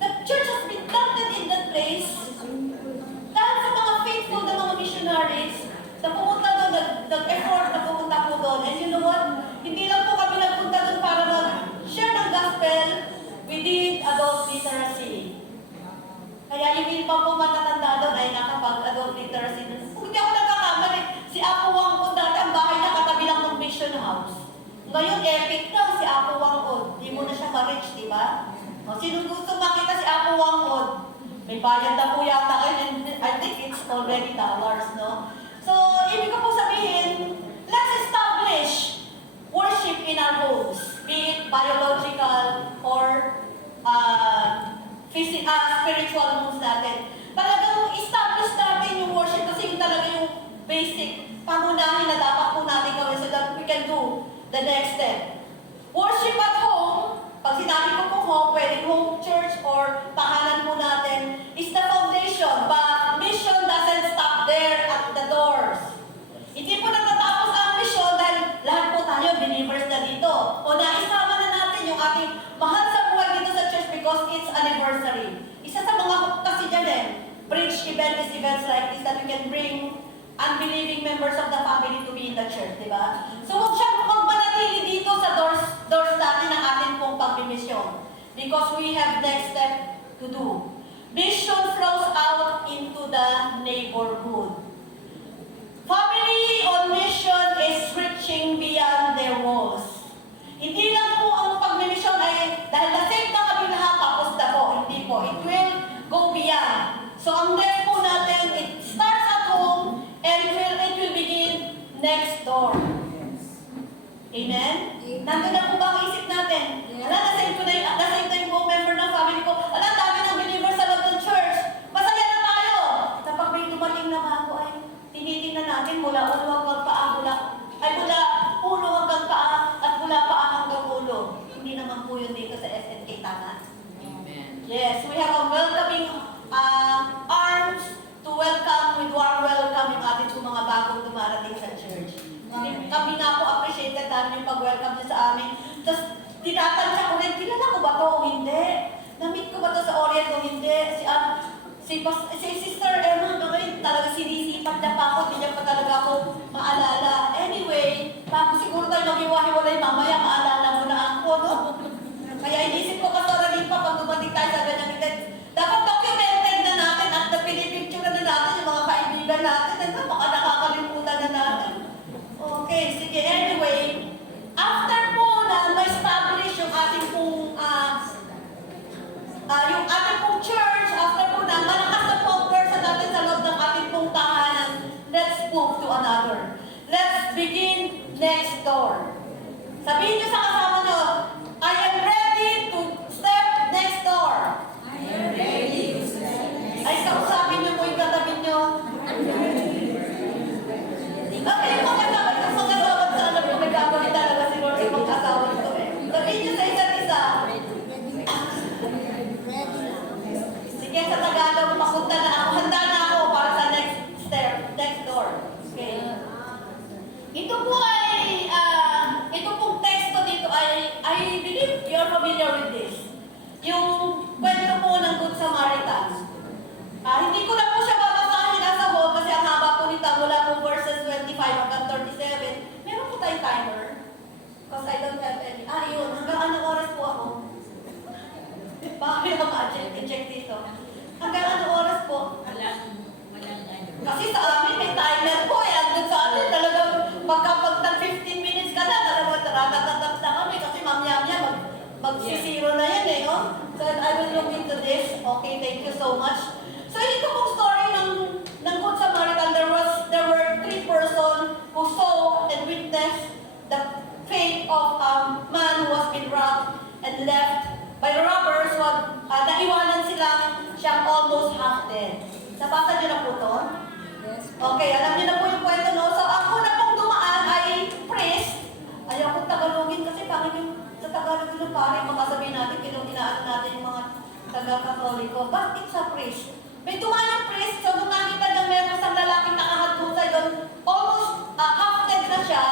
The church has been planted in that place. Dahil sa mga faithful na mga missionaries, na pumunta doon, nag-effort na pumunta po doon. And you know what? Hindi lang po kami nagpunta doon para mag-share ng gospel. We did adult literacy. Kaya yung iba po matatanda doon ay nakapag-adult literacy. Kung hindi ako nagkakamali, si Apo Wang po dati, ang bahay na katabi lang ng mission house. Ngayon, epic na si Apo Wang Od. Di mo na siya ma-reach, di ba? O, sino gusto makita si Apo Wang Od? May bayad na po yata kayo, and I think it's already dollars, no? So, ibig ko po sabihin, let's establish worship in our homes, be it biological or spiritual homes natin. pangunahin na dapat po natin gawin so that we can do the next step. Worship at home, pag sinabi ko po home, pwedeng home church or tahanan po natin, is the foundation. But mission doesn't stop there at the doors. Hindi po natatapos ang mission dahil lahat po tayo believers na dito. O naisama na natin yung ating mahal sa buhay dito sa church because it's anniversary. Isa sa mga kasi dyan bridge event is events like this that we can bring unbelieving members of the family to be in the church, di ba? So huwag siyang magmanatili dito sa doors natin ng ating pong pagmimisyon. Because we have next step to do. Mission flows out into the neighborhood. Family on mission is reaching beyond their walls. Hindi lang po ang pagmimisyon ay dahil na-save na kami lahat, tapos na po. Hindi po. It will go beyond. So ang next po natin, it starts at home and it will begin next door. Amen? Nandun na po ba ang isip natin? Ala, na-save ko na yung buong member ng family ko. Ala, dami ng believers sa loob ng church. Masaya na tayo. Kapag may dumating na bago ay tinitingnan natin mula ulo hanggang paa, mula ulo hanggang paa, at mula paa hanggang ulo. Hindi naman po yun dito sa SNK, tama? Amen. Yes, we have a welcoming arms to welcome with warm welcome yung ating mga bagong dumarating sa church. Kami nga po appreciated namin yung pag-welcome niyo sa amin. Tapos tinatansya ko rin, kilala ko ba to o hindi? Na-meet ko ba to sa Orient o hindi? Si Sister Emma, talaga sinisipat niya pa ako, hindi niya pa talaga ako maalala. Anyway, bago siguro tayo mag-iwahiwalay mamaya, maalala mo na ako, no? Kaya inisip ko kasaraling pa pag dumating tayo sa ganyang event. Dapat documented na natin at napinipicture na natin yung mga kaibigan natin. At baka nakakalimutan na natin. Okay, sige. Anyway, after po na ma-establish yung ating pong church, after po na malakas na power sa natin sa loob ng ating pong tahanan, let's move to another. Let's begin next door. Sabihin niyo sa kasama niyo, I am ready to step next door. I am ready to step. Ay, kausapin niyo po yung katabi niyo. Okay, yung mga tawad sa alam yung nagkabali talaga si Lord sa mag-asawa nito Sabihin niyo sa isa't isa. Sige, sa Tagalog, papunta na ako. Handa na ako para sa next step, next door. Okay. Ito po ay, ito pong teksto dito ay, I believe you're familiar with this. Yung kwento po ng Good Samaritan. Hindi ko na po siya babasahin as a whole kasi ang haba po nito mula po verses 25 hanggang 37. Meron po tayong timer. Because I don't have any. Yun. Hanggang anong oras po ako? Bakit ako ma-check dito? Hanggang anong oras po? Walang Kasi sa amin may timer po eh. Hanggang sa atin talagang pagkapag 15 minutes ka na, talagang ratatatat na kami kasi mamaya-maya magsisiro na yan eh. No? So I will look into this. Okay, thank you so much. So ito pong story ng Good Samaritan, there were three persons who saw and witnessed the fate of a man who was been robbed and left by the robbers. Naiwanan siyang almost half dead. Nabasa niyo na po ito? Yes. Okay, alam niyo na po yung kwento, no? So ako na pong dumaan ay priest. Ayaw kong Tagalogin kasi pangit yung sa Tagalog yung pare, makasabihin natin, kinunaan natin yung mga taga-Katoliko. But it's a priest. May tumanang priest, so nung nakita niya meron isang lalaking nakahatusay doon, almost half dead na siya,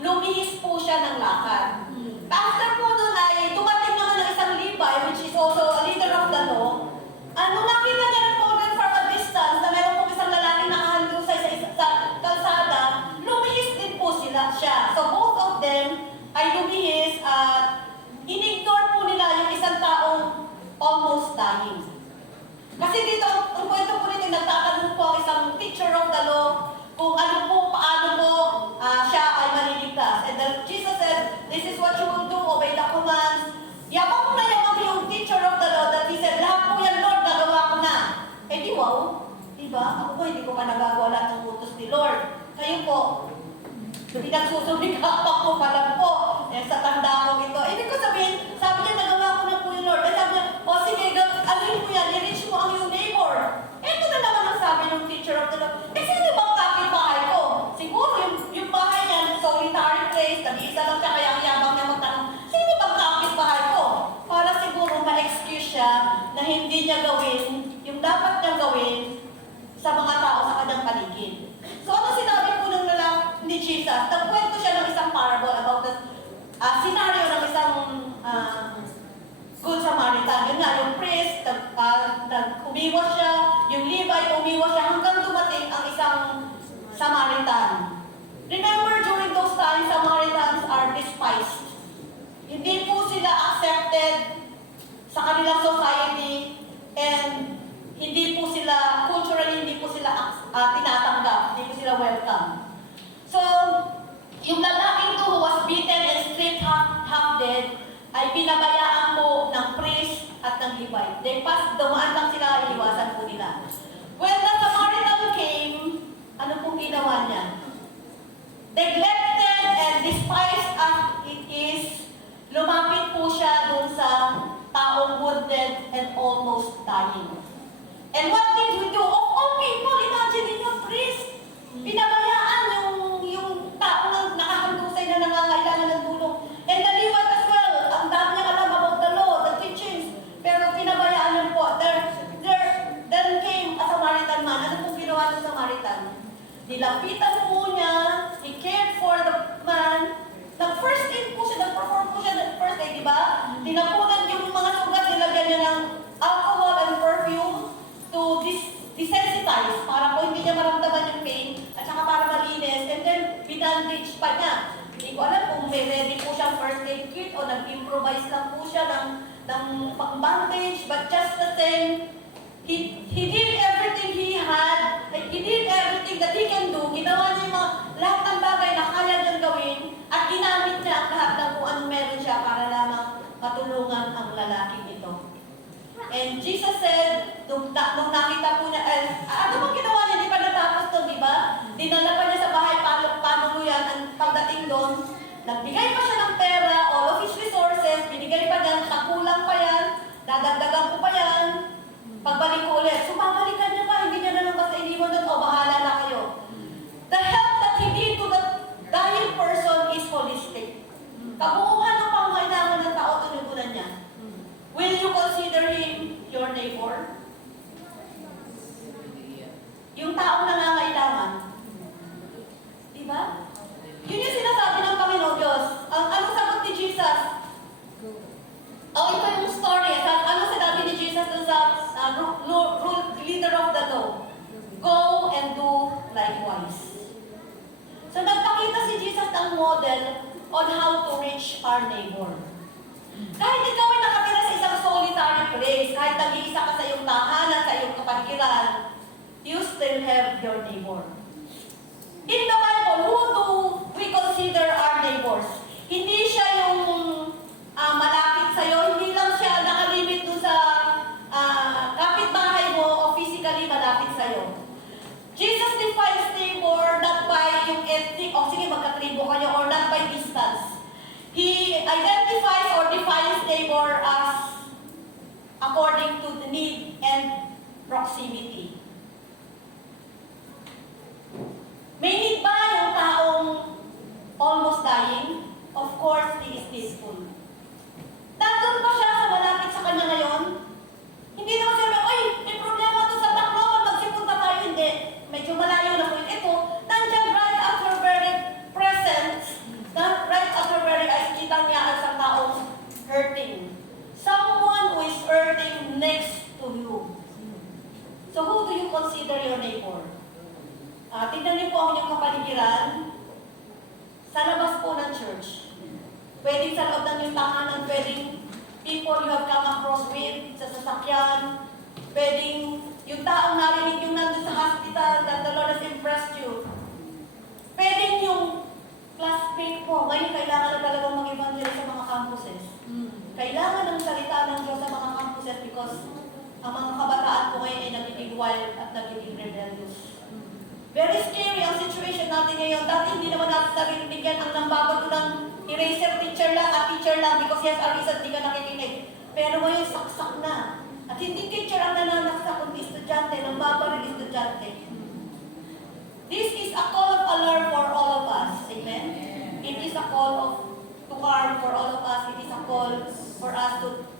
lumihis po siya ng lakad. After po nun ay tumating naman ng isang Levi, which is also a leader of the law. Nung nakita niya na po rin from a distance na meron po isang lalaking nakahandusay sa kalsada, lumihis din po siya. So both of them ay lumihis at in-ignore po nila yung isang taong almost dying. Kasi dito, ang kwento po nito, nagtatanong po ang isang teacher of the law kung paano po siya ay maliligtas. And then Jesus said, this is what you will do, obey the commands. Yabang na yung teacher of the law that he said, lahat po yan, Lord, nagawa ko na. Eh di wow, diba? Ako po, hindi ko pa nagagawa lahat ng utos ni Lord. Kayo po, pinagsusumikapak ko pa lang po. Sa tanda ko ito. Ibig ko sabihin, sabi niya, nagawa ko na po yung Lord. Sabi niya, sige, alin mo yan, i-reach mo ang iyong neighbor. Ito na naman ang sabi ng teacher of the law. Sino bang kapitbahay ko? Siguro Jesus, nagkwento siya ng isang parable about the scenario ng isang Good Samaritan. Yun nga, yung priest, umiwas siya, yung Levite, umiwas siya, hanggang dumating ang isang Samaritan. Remember, during those times, Samaritans are despised. Hindi po sila accepted sa kanilang society, and hindi po sila, culturally, hindi po sila tinatanggap, hindi po sila welcome. So, yung lalaking to who was beaten and stripped half dead, ay pinabayaan po ng priest at ng Levite. They passed, dumaan lang sila, iniwasan po nila. When the Samaritan came, ano pong ginawa niya? Neglected and despised as it is, lumapit po siya dun sa taong wounded and almost dying. And what did we do? Of all people, imagine yung priest, pinabayaan yung taong nakahandusay na nangangailangan ng tulong. And the Levite as well, ang dami niyang alam about the law, the teachings, pero pinabayaan niya po. Then came a Samaritan man. Ano pong ginawa ng Samaritan? Nilapitan po niya, he cared for the man. Nag-first aid po siya, nag-perform po siya ng first aid, di ba? Tinapunan yung mga sugat, nilagyan niya ng alcohol and perfume to desensitize, para po hindi niya maramdaman yung pain, at saka para malinis, and then binandage pa niya. Hindi ko alam kung may ready po siyang first aid kit o nag-improvise lang po siya ng pang-bandage, but just the same, he did everything he had, he did everything that he can do. Ginawa niya yung lahat ng bagay na kaya niyang gawin, at ginamit niya ang lahat ng kung ano meron siya para lamang matulungan ang lalaking ito. And Jesus said, nung nakita po niya, ano bang ginawa niya? Di pa natapos to, di ba? Dinala pa niya sa bahay, panuluyan, ang pagdating doon, nagbigay pa siya ng pera, all of his resources, binigay pa niya, kakulang pa yan, dadagdagan ko pa yan, pagbalik ko ulit. So, babalikan niya pa, hindi niya na lang basta iniwan doon, o bahala na kayo. The help that he did to the dying person is holistic. Kabuuhan ng pangailangan ng tao, tunugunan niya. Will you consider him your neighbor? Yung taong nangangailangan. Diba? Yun yung sinasabi ng Panginoon Diyos. Anong sagot ni Jesus? Ito yung story. Ano sinabi ni Jesus dun sa leader of the law? Go and do likewise. So nagpakita si Jesus ng model on how to reach our neighbor. Kahit ikaw ay nakatira sa isang solitary place, kahit nag-iisa ka sa iyong tahanan, sa iyong kapaligiran, you still have your neighbor. In the Bible, who do we consider our neighbors? Hindi siya yung malapit sa'yo, hindi lang siya nakalimit doon sa kapitbahay mo o physically malapit sa'yo. Jesus defines neighbor not by yung ethnic, sige magkatribo kayo, or not by distance. He identifies or defines neighbor as according to the need and proximity. May need ba yung taong almost dying? Of course, he is peaceful. Nandun pa siya sa malapit sa kanya ngayon? Hindi naman siya, ay, may problema to sa Tacloban, magsipunta tayo. Hindi. Medyo malayo na po yun. Ito, nandyan right at her very presence, right at her very eyes, kita niya ang isang taong hurting. Someone who is hurting next to you. So who do you consider your neighbor? Tignan niyo po ang inyong kapaligiran sa labas po ng church. Pwedeng sa loob ng inyong tahanan, pwedeng people you have come across with sa sasakyan, pwedeng yung taong narinig yung nandun sa hospital that the Lord has impressed you. Pwedeng yung classmate po, ngayon kailangan na talagang mag-evangelize sa mga campuses. Kailangan ng salita ng Diyos sa mga campuses because ang mga kabataan po ngayon ay nagiging wild at nagiging rebellious. Very scary ang situation natin ngayon. Dati hindi naman natin nabibigyan ang nambabago ng eraser teacher lang at teacher lang because yes, a reason di ka nakikinig. Pero ngayon saksak na. At hindi teacher ang nananaksak kundi estudyante, nambabago ng estudyante. This is a call of alarm for all of us. Amen? It is a call to harm for all of us. It is a call for us to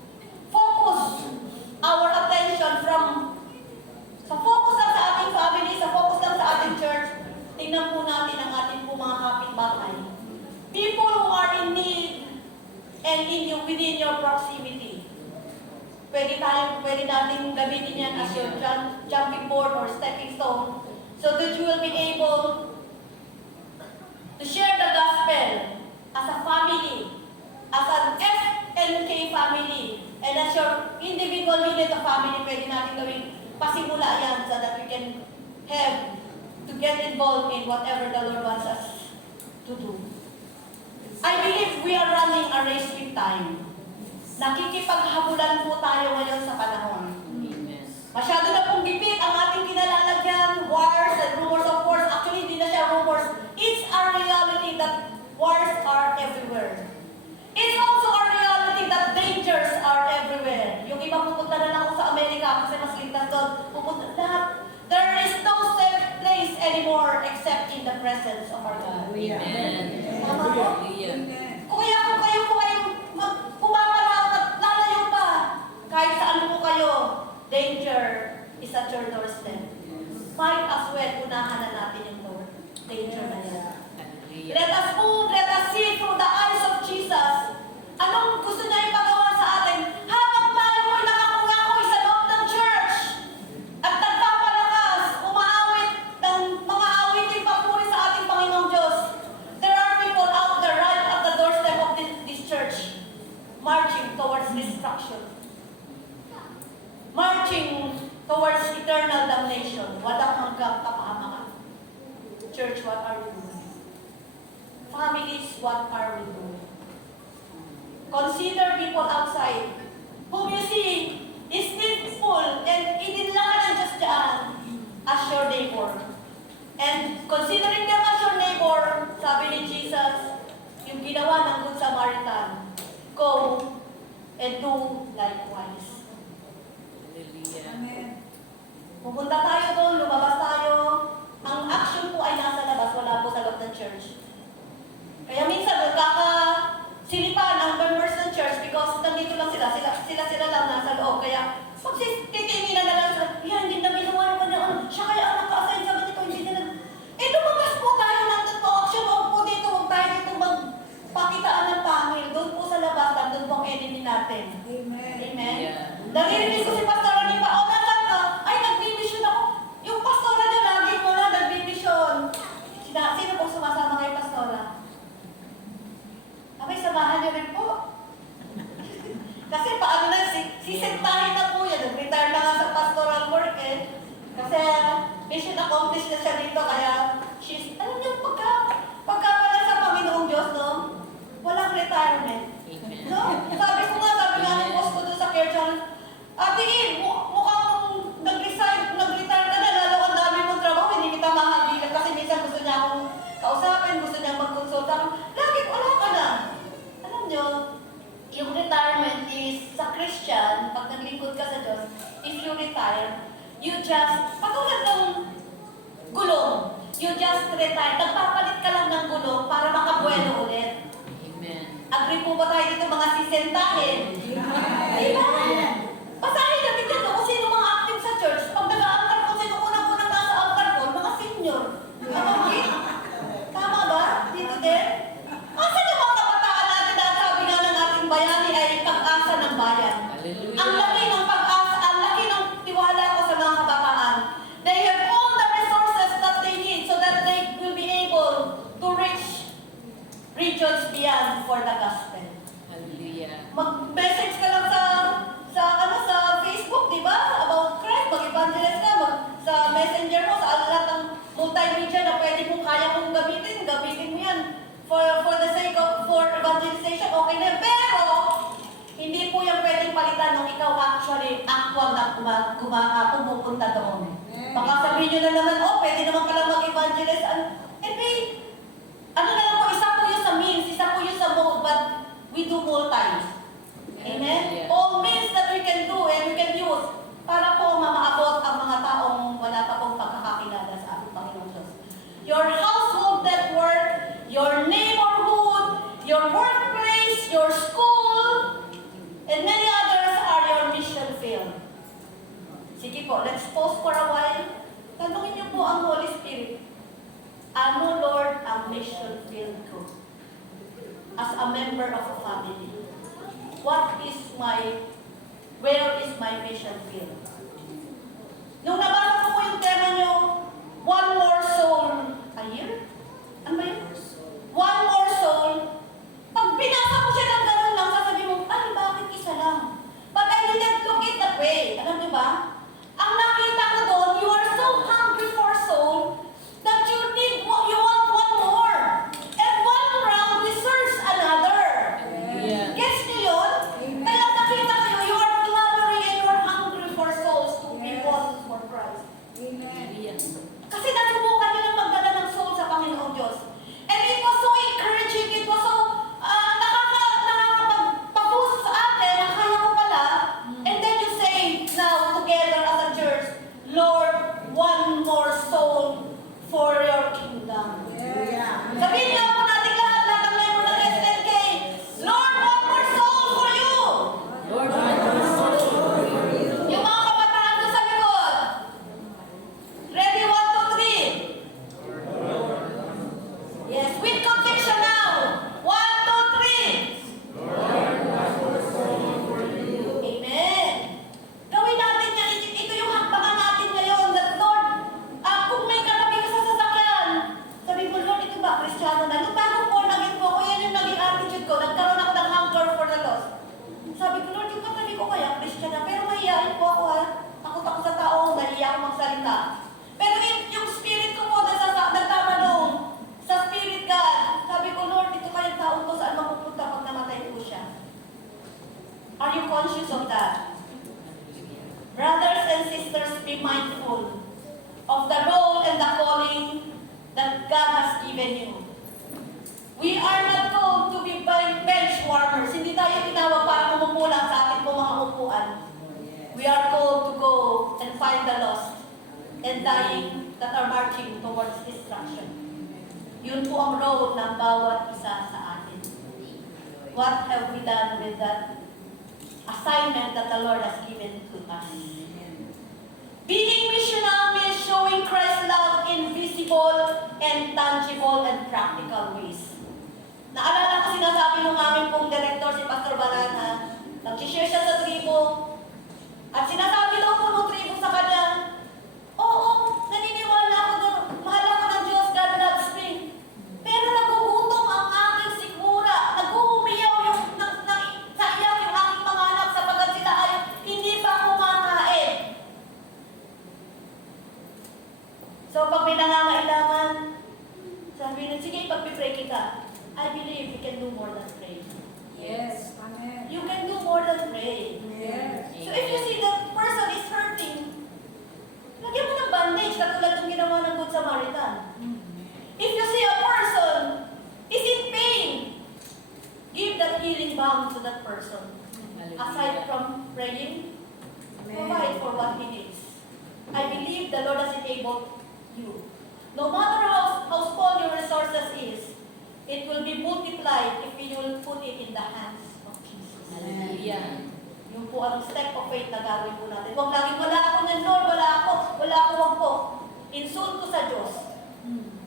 focus our attention from sa focus lang sa ating family, sa focus lang sa ating church. Tingnan po natin ang ating po mga kapitbahay. and within your proximity. Pwede natin gamitin yan as your jumping board or stepping stone so that you will be able to share the gospel as a family, as an FNK family, and as your individual unit of family, pwede natin gawing pasimula yan so that we can have to get involved in whatever the Lord wants us to do. I believe we are running a race with time. Nakikipaghabulan po tayo ngayon sa panahon. Amen. Masyado na pong gipit ang ating kinalalagyan, wars and rumors of wars. Actually, hindi na siya rumors. It's a reality that wars are everywhere. It's also a reality that dangers are everywhere. Yung iba pupunta na lang ako sa Amerika kasi mas ligtas doon. Pupunta lahat. There is no safe place anymore except in the presence of our God. Amen. Tama po? Hallelujah. Kaya kung kayo po ay pumapalaot at lalayo pa, kahit saan po kayo, danger is at your doorstep. Might as well, unahan na natin yung Lord. Danger na yan. Hallelujah. Let us move, let us see through the eyes of Jesus. Anong gusto niya ipagawa sa atin? Habang tayo po'y nakakungakoy sa loob ng church at nagpapalakas, umaawit ng mga awiting papuri sa ating Panginoong Diyos, there are people out there right at the doorstep of this church marching towards destruction. Marching towards eternal damnation. Walang hanggang kapahamakan. Church, what are we doing? Families, what are we doing? Consider people outside whom you see is needful and idinlaan just as your neighbor. And considering them as your neighbor, sabi ni Jesus, yung ginawa ng Good Samaritan, go and do likewise. Hallelujah. Pupunta tayo doon, lumabas tayo. Ang action po ay nasa labas, wala po sa loob ng church. Kaya minsan, nagkakasilipan ang members ng church because nandito lang sila lang nasa loob. Kaya, pag titingin na lang sila, hindi na ginawa naman na, siya kaya ang naka-assign sa ganito, hindi na. Lumabas po tayo nandun po, action, huwag po dito, huwag tayo dito magpakitaan ng pangil. Doon po sa labas, nandun po ang enemy natin. Amen. Amen? Yeah. Naririnig ko si Pastora ni Pao, nasan ka? Ay, nagbimisyon ako. Yung pastora niya, lagi mo na, nagbimisyon. Sino pong sumasama kay Pastora? Abay, samahan niyo rin po. Kasi paano na, sisentahin na po yan. Nag-retire na nga sa pastoral work eh. Kasi mission accomplished na siya dito, kaya alam niyo, pagka pala sa Panginoong Diyos, no? Walang retirement. Amen. No? Sabi nga ng boss ko doon sa care channel, Ate Il, mukhang nag-retire ka na, lalo ang dami mong trabaho, hindi kita mahagilan kasi minsan gusto niya akong kausapin, gusto niya mag-consulta. Lagi, wala ka na. Alam niyo, yung retirement is sa Christian, pag naglingkod ka sa Diyos, if you retire, you just, patulad ng gulong, you just retire. Nagpapalit ka lang ng gulong para makabuelo ulit. Amen. Agree po ba tayo dito mga sisentahin? Diba? Basahin natin dito kung sino mga active sa church. Pag nag-altar ko, sino unang-unang nasa altar ko? Mga senior. Okay? Tama ba? Dito din? Asan yung mga kabataan natin dahil sabi nga ng ating bayani ay pag-asa ng bayan? Hallelujah. Ang laki ng pag-asa, ang laki ng tiwala ko sa mga kabataan. They have all the resources that they need so that they will be able to reach regions beyond for the gospel. Hallelujah. Mag-message ka lang sa Facebook, di ba? About Christ, mag-evangelize ka, sa messenger mo, sa lahat ng multimedia na pwede mong kaya mong gamitin mo yan for the sake of evangelization, okay na. Pero, hindi po yan pwedeng palitan nung ikaw actual na pumupunta doon. Baka sabihin nyo na naman, pwede naman pala mag-evangelize. Ano na lang po, isa po yun sa means, isa po yun sa mode, but we do multi. Amen? Yeah. All means that we can do and we can use para po mamaabot ang mga taong wala pa pong pagkakakilala sa ating Panginoong Diyos. Your household network, your neighborhood, your workplace, your school, and many others are your mission field. Sige po, let's pause for a while. Tanungin niyo po ang Holy Spirit. Ano, Lord, ang mission field ko as a member of a family? where is my mission field? Nung nabasa ko po yung tema nyo, one more soul a year? Ano ba yun? One more soul. Pag binasa mo siya ng ganun lang, sasabihin mo, ay, bakit isa lang? But I didn't look it that way. Alam niyo ba? Ang nakita ko doon, you are so hungry for soul that you want one more. And one round deserves another. Yeah. Gets niyo yun? Kaya nakita kayo, you are clamoring and you are hungry for souls to be won for Christ. Amen. Kasi nasubukan nyo ng magdala ng soul sa Panginoong Diyos. And it was so encouraging, it was so nakakapag-boost sa atin, na kaya ko pala. And then you say, now together as a church, Lord, one more soul for your kingdom. Yeah. Sabihin nga po natin lahat ng member ng SNK, Lord, one more soul for you. Lord, I worship you. Yung mga kabataan doon sa likod. Ready, 1, 2, 3. Yes, with conviction now. 1, 2, 3. Amen. Gawin natin yan. Ito yung hakbangan natin ngayon. That Lord, kung may katabi ka sa sasakyan, sabi mo, Lord, ito ba, Kristiyano na? Nung bagong born again po, o yan yung naging attitude ko, nagkaroon ako ng hunger for the lost. Sabi ko, Lord, yung katabi ko kaya, Kristiyano na, pero mahihayin po ako ha. Takot ako sa tao, nahiya ako magsalita. Pero yung spirit ko po, nagtatanong sa spirit God, sabi ko, Lord, ito kayang taon to, saan mapupunta pag namatay po siya? Are you conscious of that? Brothers and sisters, be mindful of the role and the calling that God has given you. We are not called to be bench warmers. Hindi tayo tinawag para umupo lang sa ating po mga upuan. We are called to go and find the lost and dying that are marching towards destruction. Yun po ang role ng bawat isa sa atin. What have we done with that assignment that the Lord has given to us? Being missional means showing Christ's love in visible and tangible and practical ways. Naalala ko sinasabi ng aming pong director, si Pastor Balana, nag-share siya sa tribo, at sinasabi daw po ng tribo sa kanya, oo, naniniwala ako doon, mahal ako ng Diyos, God loves me. Pero nagugutom ang aking sikmura, nag-uumiyaw sa iyak yung aking mga anak sapagkat sila ay hindi pa kumakain. So pag may nangangailangan, sabi niya, sige, pag-pray kita. I believe we can do more than pray. Yes. Amen. You can do more than pray. Yes. So if you see the person is hurting, lagyan mo ng bandage katulad ng ginawa ng Good Samaritan. If you see a person is in pain, give that healing balm to that person. Aside from praying, provide for what he needs. I believe the Lord has enabled you. No matter how small your resources is, it will be multiplied if you will put it in the hands of Jesus. Hallelujah. Yung po ang step of faith na gawin po natin. Huwag laging wala ako ng Lord, wala ako, wag po. Insulto sa Diyos.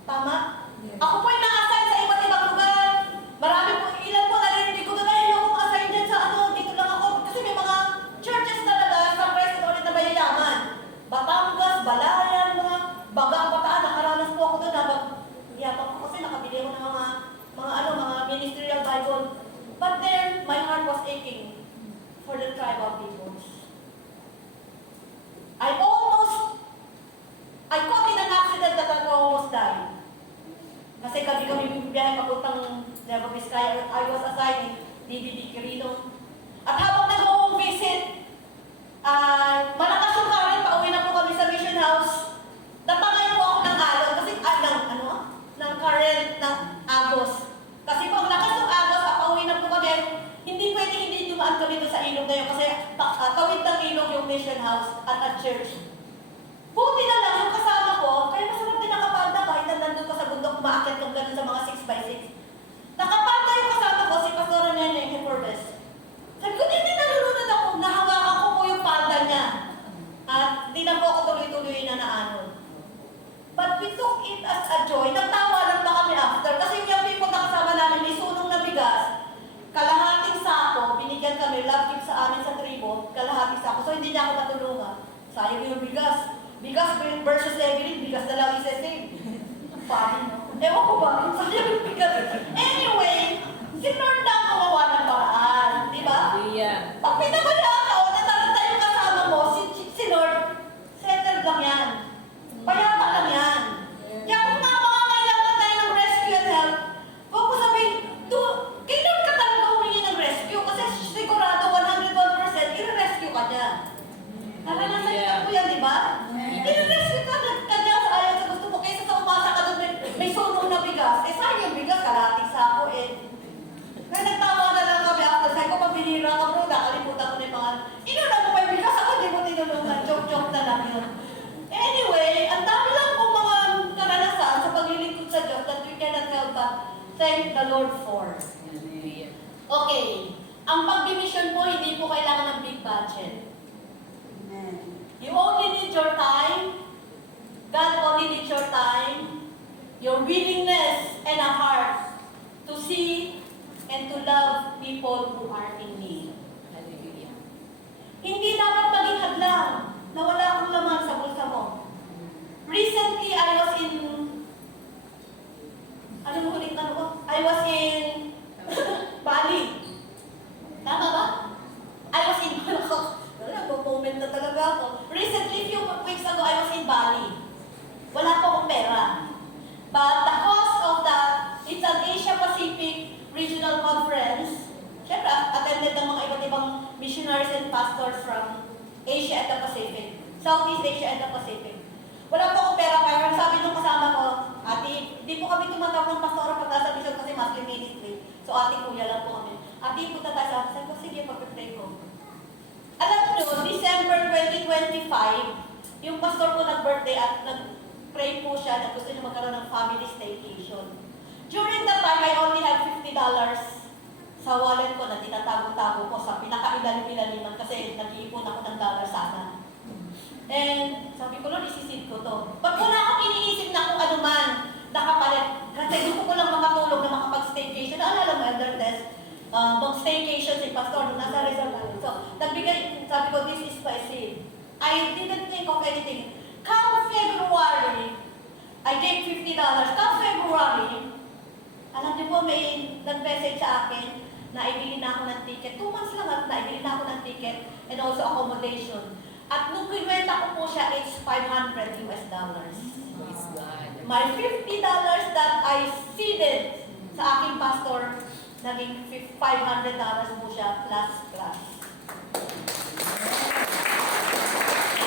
Tama? Yes. Ako po ay na-assign sa iba't ibang lugar. Marami po, ilan po narinig ko doon, ay ako ma-assign dyan sa dito lang ako. Kasi may mga churches talaga, sa Christ ulit na mayayaman. Batangas, Balayan, mga Bagang Bataan, nakaranas po ako doon. Yabang ko kasi nakabili ako ng mga ministerial Bible. But then, my heart was aching for the tribal peoples. I caught in an accident that I almost died. Kasi kami biyahe papuntang Nueva Vizcaya. I was assigned DVD Quirino. At habang nag-home visit, malakas yung current, pauwi na po kami sa mission house. Napangay po ako ng alon kasi ng current ng agos. Kasi pag lakas ng agos, pauwi na po kami, hindi pwede hindi dumaan kami doon sa ilog na yun kasi tawid ng ilog yung mission house at a church. Buti na lang yung kasama ko, kaya masarap din nakapanda kahit na nandun ka sa bundok, maakyat kang ganun sa mga 6x6. Nakapanda yung kasama ko, si Pastora Nene Heforbes. Sabi ko, hindi nalulunod ako, nahawakan ko po yung panda niya. At di na po ako tuloy-tuloy na naano. But we took it as a joy. Nagtawa lang pa kami after. Kasi yung people na kasama namin, may sunong na bigas, kalahating sako, binigyan kami thank the Lord for. Hallelujah. Okay, ang pag-mission po, hindi po kailangan ng big budget. Amen. You only need your time. God only needs your time, your willingness and a heart to see and to love people who are in need. Hallelujah. Hindi dapat maging hadlang na wala kang laman sa bulsa mo. Recently, I was in... Anong huling tanong ko? I was in Bali. Tama ba? I was in Nag-moment na talaga ako. Recently, few weeks ago, I was in Bali. Wala po akong pera. But the cost of that, it's an Asia Pacific Regional Conference. Siyempre, attended ng mga iba't ibang missionaries and pastors from Asia and the Pacific. Southeast Asia and the Pacific. Wala po akong pera, pero sabi nung kasama ko, ate, di po kami tumatawag ng pastora pag nasa mission kasi Muslim ministry. So ate, kuya lang po kami. Ate, punta tayo sa sabi ko, sige, pag-pray ko. Alam nyo, December 2025, yung pastor ko nag-birthday at nag-pray po siya na gusto niya magkaroon ng family staycation. During that time, I only have $50 sa wallet ko na tinatago-tago ko sa pinaka-ilalim-ilaliman kasi nag-iipon ako ng dollar sana. And sabi ko, Lord, isisid ko to. Pag wala akong iniisip na kung ano man nakapalit, kasi gusto ko lang makatulog na makapag-staycation. Naalala mo, Elder Tess, mag-staycation si Pastor nung nasa Rizal Valley. So, nagbigay, sabi ko, this is my seed. I didn't think of anything. Come February, I gave $50. Come February, alam niyo po, may nag-message sa akin na ibili na ako ng ticket. 2 months lang at naibili na ako ng ticket and also accommodation. At nung kinwenta ko po siya, it's $500. Praise God. My $50 that I seeded sa aking pastor, naging $500 po siya plus.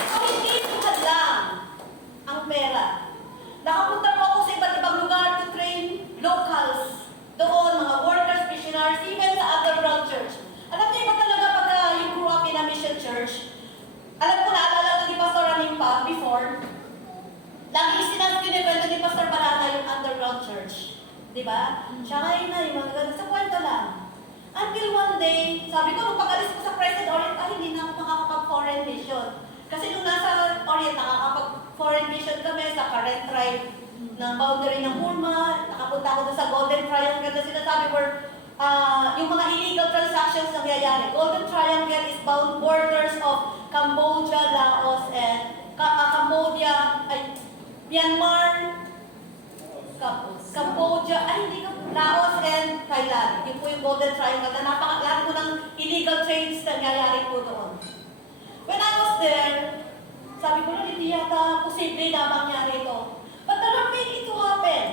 So, hindi tuhad lang ang pera. Nakapunta po ako sa iba't ibang lugar to train locals doon, mga workers, missionaries, even sa underground church. Alam niyo ba talaga pag you grew up in a mission church, alam ko, naalala ko ni Pastor Aningpa before, lagi kinikwento ni Pastor Barata yung underground church. Di ba? Siya ngayon na yung mga ganun. Sa kwento lang. Until one day, sabi ko, nung pag-alis ko sa Present Orient, hindi na ako makakapag-foreign mission. Kasi nung nasa Orient, nakakapag-foreign mission kami sa Karen tribe ng boundary ng Burma. Nakapunta ako doon sa Golden Triangle na sinasabi where yung mga illegal transactions nangyayari. Golden Triangle is bound borders of Cambodia, Laos, and Myanmar, Cambodia, Laos and Thailand. Yun po yung Golden Triangle na lahat po ng illegal trades na nangyayari po doon. When I was there, sabi ko lang, hindi yata posible na mangyari ito. But the Lord made it to happen.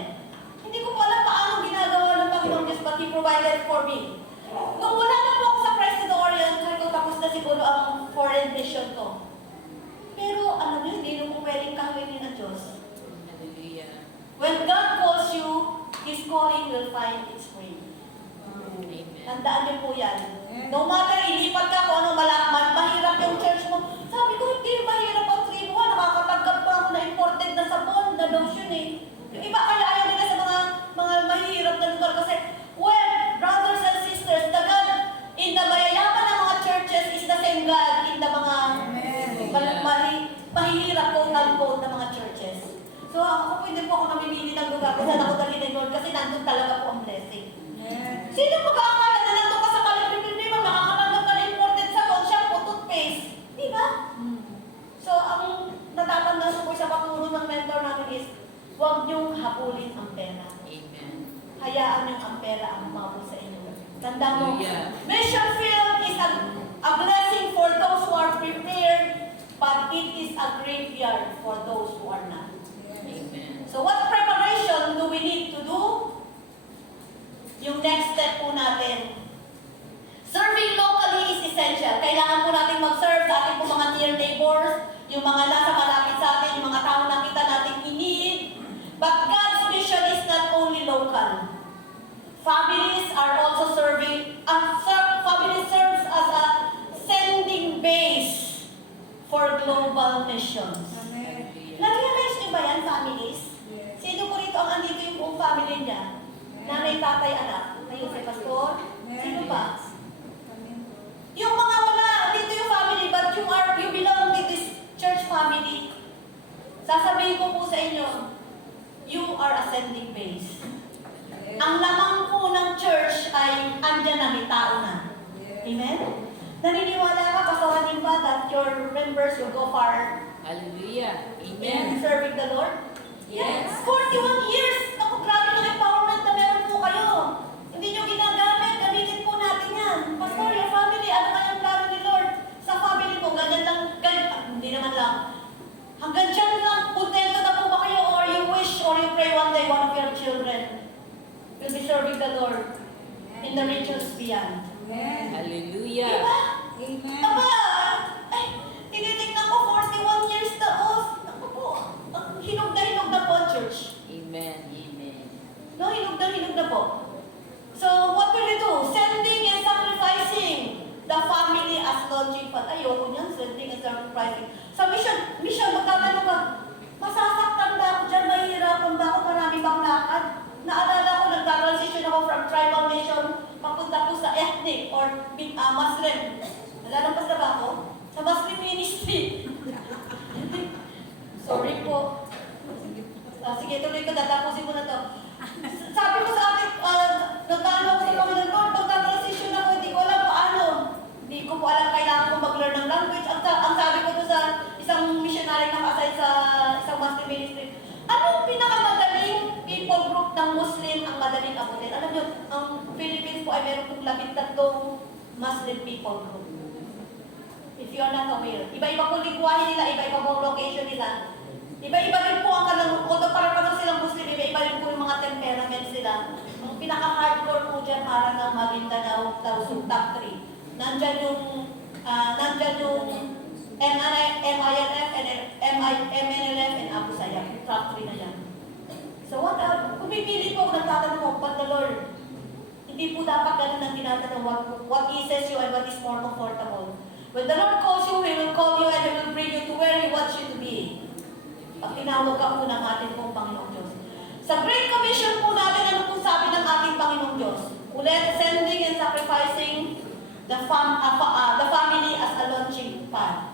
Hindi ko po alam paano ginagawa ng Panginoon Diyos, but He provided for me. Nung wala na po ako sa President Orient, sabi ko, tapos na siguro ang foreign mission ko. Pero alam niyo, hindi nyo po pwedeng kahawin ng Diyos. Hallelujah. When God calls you, His calling will find its way. Amen. Tandaan niyo po yan. No matter ilipat ka kung ano malaman, mahirap yung church mo. Sabi ko, hindi mahirap ang tribo. Nakakatanggap pa ako na imported na sabon, na lotion eh. Yung iba kaya ayaw nila sa mga mahirap na lugar kasi, well, brothers and sisters, the God in the mayayaman ng mga churches is the same God in the mga mahihirap quote-unquote na mga churches. So ako pwede po ako namimili ng lugar kung saan ako dali ni Lord kasi nandun talaga po ang blessing. Sino mag-aakala na nandun ka sa Pilipinas, makakatanggap ka na imported sabon, shampoo, toothpaste? Di ba? So ang natatandaan ko po sa paturo ng mentor namin is, huwag niyong hapulin ang pera. Amen. Hayaan niyong ang pera ang umabot sa inyo. Tandaan mo, Hallelujah. mission field is a blessing for those who are prepared, but it is a graveyard for those who are not. Amen. So what preparation do we need to do? Yung next step po natin. Serving locally is essential. Kailangan po natin mag-serve sa ating po mga near neighbors, yung mga nasa malapit sa atin, yung mga tao na kita natin in need. But God's mission is not only local. Families are also serving, family serves as a sending base for global missions. Amen. Na-realize niyo ba yan, families? Yes. Sino po rito ang andito yung buong family niya? Nanay, tatay, anak. Ayun si Pastor. Sino ba? Yung mga wala, dito yung family, but you belong to this church family. Sasabihin ko po sa inyo, you are ascending base. Ang lamang po ng church ay andyan na, may tao na. Amen? Naniniwala ka, kasawanin ba that your members will go far Hallelujah. in Amen. serving the Lord? Yes. 41 years! Ako, grabe ng empowerment na meron po kayo. Hindi nyo ginagamit, gamitin po natin yan. Pastor, your family, ano kayang plano ni Lord? Sa family po, ganyan lang, hindi naman lang. Hanggang dyan lang, kontento na po ba kayo, or you wish, or you pray one day, one of your children will be serving the Lord in the regions beyond. Hallelujah. Diba? Amen. Aba, ay, tinitignan ko 41 years na off. Ako po, hinog na po ang church. Amen. Amen. No, hinog na po. So, what will we do? Sending and sacrificing the family as launching pad. Ayoko niyan, sending and sacrificing. Sa mission, magtatanong ka, masasaktan ba ako dyan? Mahihirapan ba ako? Marami bang lakad? Naalala ko, nagka-transition ako from tribal mission, papunta po sa ethnic or Muslim. Nalalampas na ba ako? Sa Muslim ministry. Sorry po. Sige, tuloy ko, tatapusin ko na to. Sabi ko sa akin, nagkaano ko sa Panginoon, Lord, pagka-transition ako, hindi ko alam paano. Hindi ko po alam, kailangan ko mag-learn ng language. Ang sabi ko to sa isang missionary na kasay sa isang Muslim ministry, anong pinakamadaling people group ng Muslim ang madaling abutin? Alam nyo, ang Philippines po ay meron pong 13 Muslim people group. If you are not aware. Iba-iba po lingwahe nila, iba-iba po ang location nila. Iba-iba rin po ang kanang, although parang silang Muslim, iba-iba rin po yung mga temperaments nila. Ang pinaka-hardcore po dyan, parang ang Maguindanao, Tausug, top 3. Nandyan yung MILF and MNLF and Abu Sayyaf. Top 3 na yan. So kung pipili po, nagtatanong mo, but the Lord, hindi po dapat ganun ang tinatanong what eases you and what is more comfortable. When the Lord calls you, He will call you and He will bring you to where He wants you to be. Pag tinawag ka po ng ating pong Panginoong Diyos. Sa Great Commission po natin, ano po sabi ng ating Panginoong Diyos? Ulit, sending and sacrificing the family as a launching pad.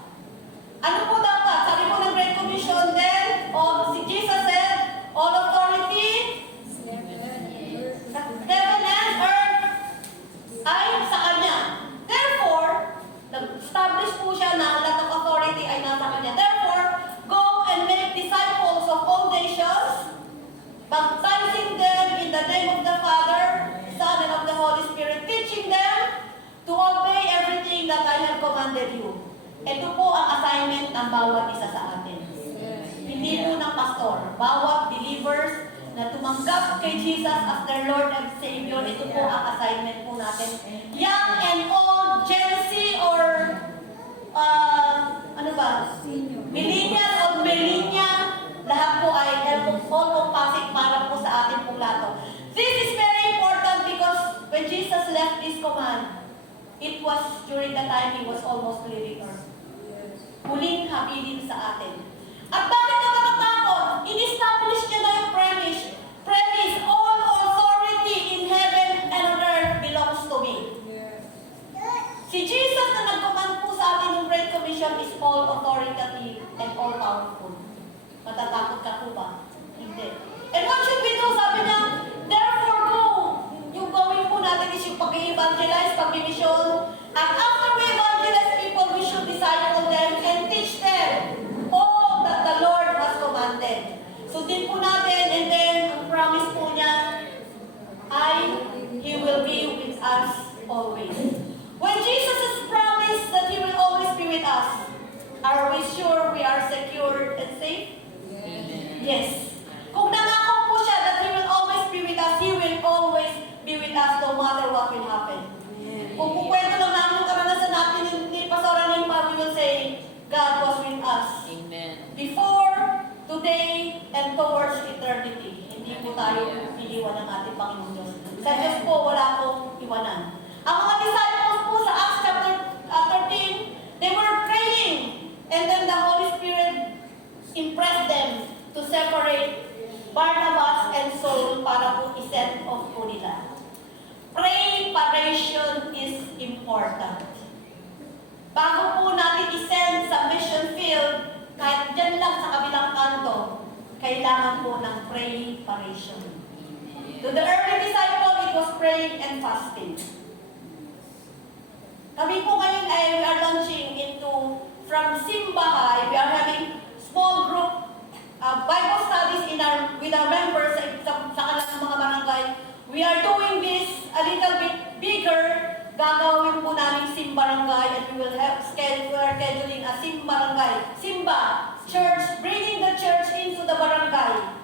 Ano po dapat? Sabi po ng Great Commission, then, si Jesus said, all authority, heaven and earth, ay sa Kanya. Therefore, nag-establish po siya na lahat ng authority ay nasa Kanya. Therefore, go and make disciples of all nations, baptizing them in the name of the Father, Son, and of the Holy Spirit, teaching them to obey everything that I have commanded you. Ito po ang assignment ng bawat isa sa atin. Hindi po ng pastor. Bawat believers na tumanggap kay Jesus as their Lord and Savior, ito po ang assignment po natin. Young and old, Gen Z, or millennial o millennial, lahat po ay all-encompassing para po sa ating pong lato. This is very important because when Jesus left this command, it was during the time He was almost leaving earth. Huling habilin sa atin. At bakit ka matatakot? In-establish niya na yung premise, all authority in heaven and on earth belongs to me. Si Jesus na nag-command po sa atin ng Great Commission is all authoritative and all powerful. Matatakot ka po ba? Hindi. And what should we do? Sabi niya, therefore go. Yung going po natin is yung pag-evangelize, pag-mission. And after we evangelize people, we should disciple them and teach them all that the Lord has commanded. Sundin po natin, and then ang promise po niya ay He will be with us always. When Jesus has promised that He will always be with us, are we sure we are secure and safe? Yes. Kung nangako po siya that He will always be with us, He will always be with us no matter what will happen. Kung kukwento lang namin yung karanasan natin ni Pastor Alimpa, we will say, God was with us. Amen. Before, today, and towards eternity. Hindi po tayo iniwan ng ating Panginoon Diyos. Sa Diyos po, wala pong iwanan. Ang mga disciples po sa Acts chapter 13, they were praying, and then the Holy Spirit impressed them to separate Barnabas and Saul para po i-send off po nila. kailangan po ng praying paration. To the early disciple, it was praying and fasting. Kami po ngayon ay we are launching into from Simbahay. We are having small group Bible studies with our members sa kanilang mga barangay. We are doing this a little bit bigger. Gagawin po namin Simbarangay and we are scheduling a Simbarangay. Simba, church, bringing the church into the barangay.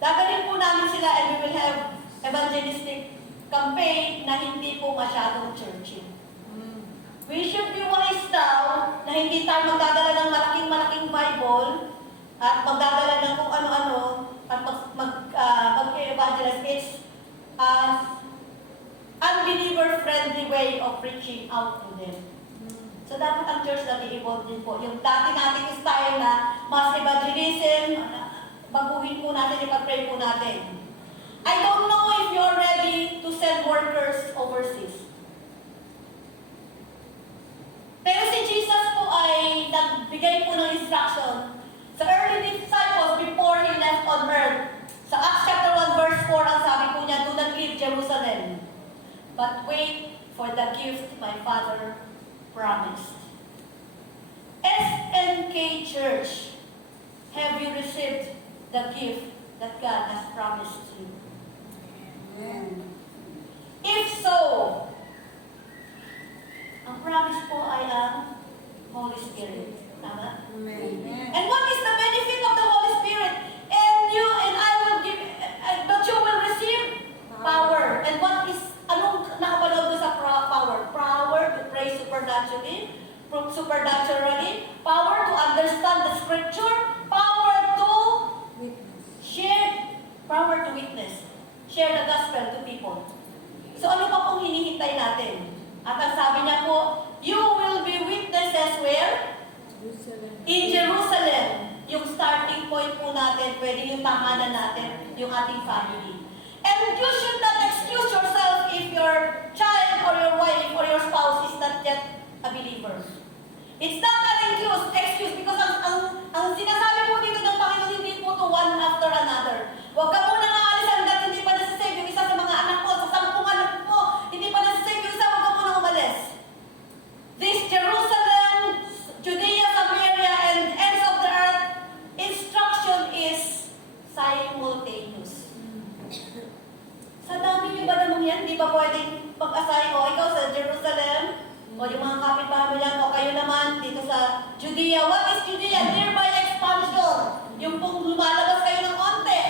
Dagaling po namin sila and we will have evangelistic campaign na hindi po masyadong churching. We should be wise now na hindi tayo magdadala ng malaking Bible at magdadala ng kung ano-ano at mag-evangelize. It's unbeliever-friendly way of reaching out to them. So dapat ang church natin evolve din po. Yung dati nating style na mass evangelism, baguhin po natin, ipag-pray po natin. I don't know if you're ready to send workers overseas. Pero si Jesus po ay nagbigay po ng instruction sa early disciples before He left on earth. Sa Acts chapter 1 verse 4, ang sabi po niya, do not leave Jerusalem, but wait for the gift my Father promised. SNK Church, have you received the gift that God has promised you? Amen. If so, ang promise po ay ang Holy Spirit. Tama? Amen. And what is the benefit of the Holy Spirit? And you and I will give, but you will receive power. And what is, anong nakapanood doon sa power? Power to pray supernaturally, power to understand the scripture, power to share, power to witness, share the gospel to people. So ano pa pong hinihintay natin? At ang sabi niya po, you will be witnesses where? In Jerusalem. Yung starting point po natin, pwede yung tahanan natin, yung ating family. And you should not excuse yourself if your child or your wife or your spouse is not yet a believer. It's not an excuse because ang sinasabi po dito ng Panginoon, hindi po to one after another. Huwag ka muna aalisan dahil hindi pa nasasave yung isa sa mga anak mo, sa 10 anak mo, hindi pa nasasave yung isa, huwag ka muna umalis. This Jerusalem, Judea, Samaria, and ends of the earth, instruction is simultaneous. Sa dami niyo ba namang yan? Di ba pwedeng pag-assign, o ikaw sa Jerusalem, o yung mga kapitbahay mo yan, o kayo naman dito sa Judea. What is Judea? Nearby expansion. Yung pong lumalabas kayo ng konti.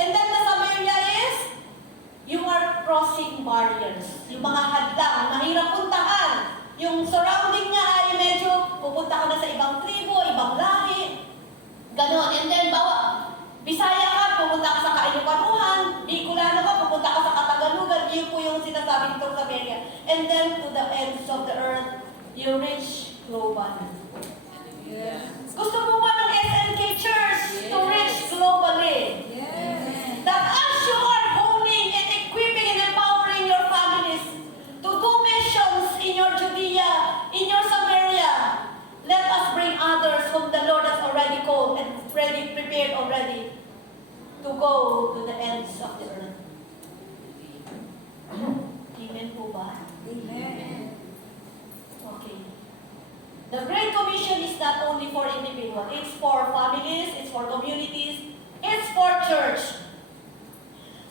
And then the Samaria is, you are crossing barriers. Yung mga hadlang, mahirap puntahan. Yung surrounding niya ay medyo pupunta ka na sa ibang tribo, ibang lahi. Ganon. And then, Bisaya ka, pupunta ka sa Kailupanuhan. Bicolano ka, pupunta ka sa Katagalugan. Yun po yung sinasabi nitong Samaria. And then, to the ends of the earth, you reach global. Yes. Gusto mo ba ng SNK Church to reach globally? Yes. That as you are honing and equipping and empowering your families to do missions in your Judea, in your Samaria, let us bring others whom the Lord has already called and prepared already to go to the ends of the earth. Amen po ba? Amen. Okay. The Great Commission is not only for individuals. It's for families, it's for communities, it's for church.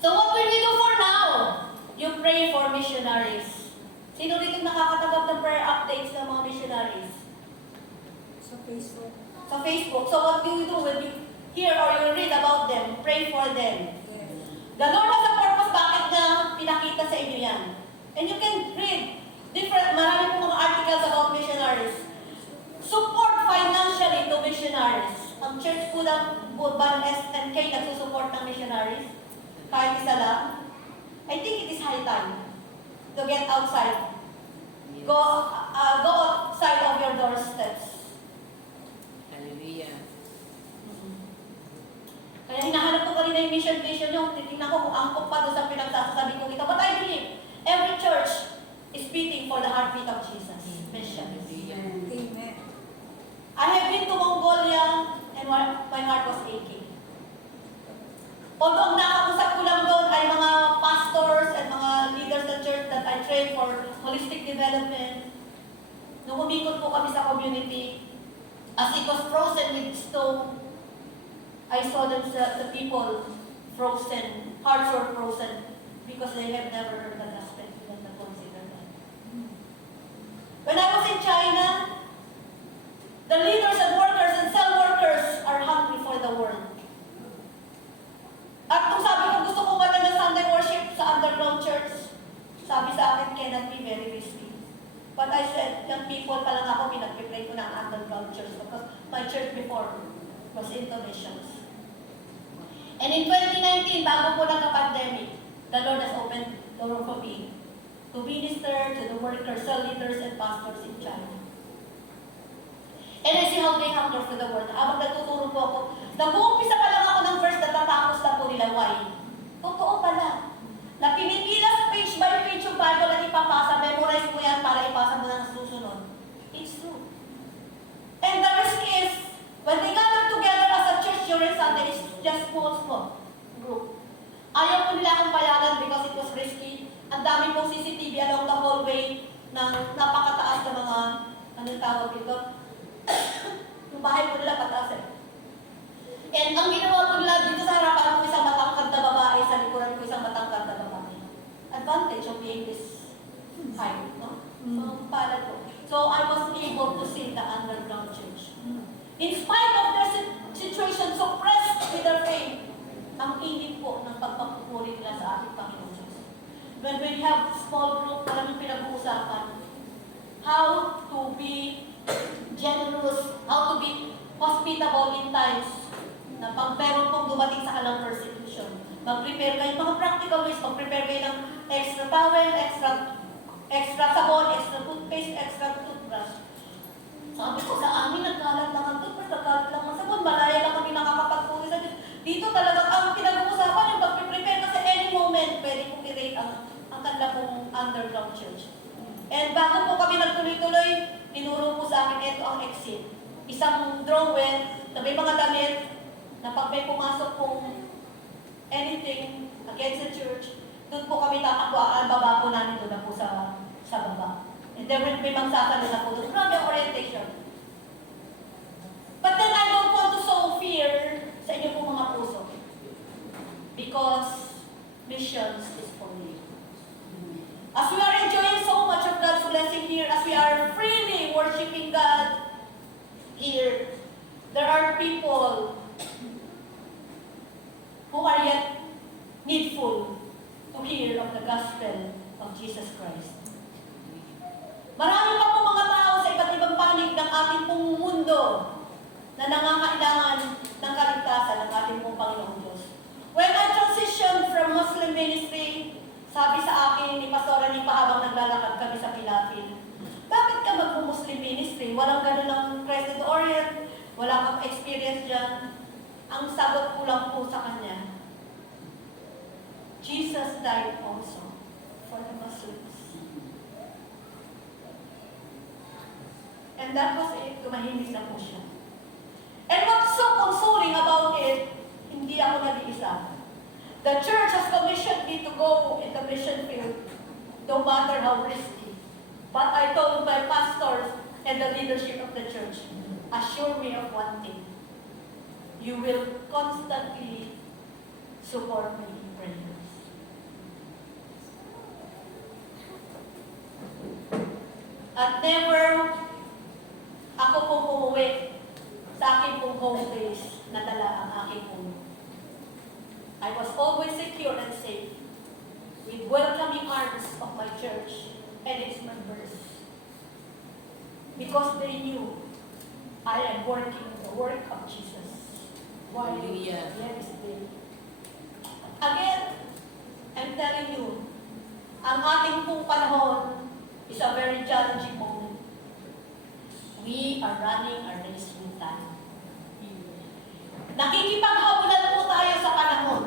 So what will we do for now? You pray for missionaries. Sino dito nakakatanggap ng prayer updates ng mga missionaries? Sa Facebook. Sa Facebook. So what do we do? When you hear or you read about them, pray for them. Yes. The Lord has a purpose bakit niya pinakita sa inyo yan. And you can read marami pong mga articles about missionaries. Support financially to missionaries. Ang church po ng Ban SNK nagsusupport ng missionaries. Kahit isa lang. I think it is high time to get outside. Go outside of your doorsteps. Hallelujah. Kaya hinahanap ko kanina yung mission nyo. Titignan ko kung angkop pa doon sa pinagsasabi ko ito. But I believe every church is beating for the heartbeat of Jesus. Mission. Amen. I have been to Mongolia and my heart was aching. Although ang nakausap ko lang doon ay mga pastors and mga leaders ng church that I train for holistic development. Nung umikot po kami sa community, as it was frozen with snow, I saw them, the people frozen, hearts were frozen because they have never heard the gospel. They did not consider that. When I was in China, the leaders and workers and cell workers are hungry for the world. At kung sabi ko gusto ko wala ng Sunday worship sa underground church, sabi sa akin, cannot be very risky. But I said, young people pa lang ako, pinag-pray ko ng underground church because my church before was into missions. And in 2019, bago po nagka-pandemic, the Lord has opened the door for me to minister to the workers, cell leaders, and pastors in China. And I see how they hunger for the word. Habang natuturo po ako, nag-uumpisa pa lang ako ng verse na tatapos na po nila, why? Totoo pala. Na pinipilas page by page yung Bible at ipapasa, memorize mo yan para ipasa mo na susunod. It's true. And the risk is, when they gather together as a church during Sunday, it's just small group. Ayaw po nila akong payagan because it was risky. Ang dami pong CCTV along the hallway ng napakataas na mga, anong tawag dito? Yung bahay ko nila pataas eh. And ang ginawa ko nila dito sa harapan ko isang matangkad na babae, sa likuran ko isang matangkad na babae. Advantage of being this high, no? So, para ko. So, I was able to see the underground church. In spite of their situation, suppressed with their faith, ang init po ng pagpapupuri nila sa ating Panginoon Diyos. When we have small group, maraming pinag-uusapan, how to be generous, how to be hospitable in times na pag meron pong dumating sa kalang persecution. Mag-prepare kayo, mga practical ways, mag-prepare kayo ng extra towel, extra sabon, extra toothpaste, extra toothbrush. Sabi ko sa amin, nagkalat lang ang toothbrush, nagkalat lang ang sabon, malaya lang kami nakakapagpuri sa Diyos. Dito talagang ang pinag-uusapan yung mag-prepare kasi any moment pwede kong i-rate ang kanilang pong underground church. And bago po kami nagtuloy-tuloy, tinuro po sa akin, ito ang exit. Isang drawer na may mga damit na pag may pumasok pong anything against the church, doon po kami tatakbo, ang baba po namin doon na po sa baba. And then may magsasalo na po doon. Grabe ang orientation. But then I don't want to sow fear sa inyo po mga puso. Because missions is for you. As we are enjoying so much of God's blessing here, as we are freely worshiping God here, there are people who are yet needful to hear of the gospel of Jesus Christ. Marami pa po mga tao sa iba't ibang panig ng ating pong mundo na nangangailangan ng kaligtasan ng ating pong Panginoong Diyos. When I transitioned from Muslim ministry, sabi sa akin ni Pastora ni habang naglalakad kami sa Pilapil, bakit ka mag-Muslim ministry? Walang ganun ng Crescent Orient, wala kang experience dyan. Ang sagot ko lang po sa kanya, Jesus died also for the Muslims. And that was it. Tumahimik na po siya. And what's so consoling about it, hindi ako nag-iisa. The church has commissioned me to go in the mission field, no matter how risky. But I told my pastors and the leadership of the church, assure me of one thing. You will constantly support me in prayers. At never ako pong umuwi sa aking pong home base na dala ang aking puno. I was always secure and safe with welcoming arms of my church and its members. Because they knew I am working the work of Jesus. While Hallelujah. there is day. Again, I'm telling you, ang ating pong panahon is a very challenging moment. We are running a race with time. Nakikipaghabulan po tayo sa panahon.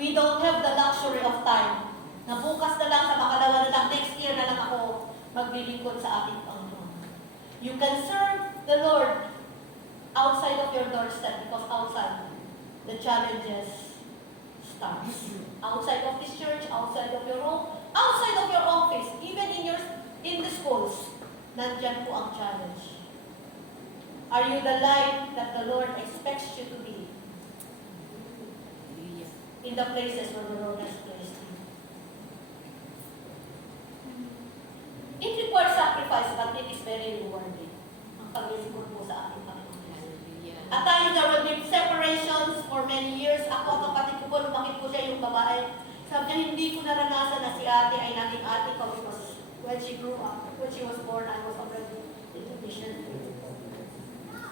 We don't have the luxury of time. Na bukas na lang, sa makalawa na lang, next year na lang ako maglilingkod sa ating Panginoon. You can serve the Lord outside of your doorstep because outside, the challenges starts. Outside of this church, outside of your home, outside of your office, even in the schools, nandyan po ang challenge. Are you the light that the Lord expects you to be Hallelujah. in the places where the Lord has placed you? It requires sacrifice, but it is very rewarding. Ang paglilingkod po sa ating Panginoon. Hallelujah. At times there will be separations for many years. Ako, ang kapatid ko po, lumaki po siya yung babae. Sabi niya, hindi ko naranasan na si ate ay naging ate ko because when she grew up, when she was born, I was already in the mission.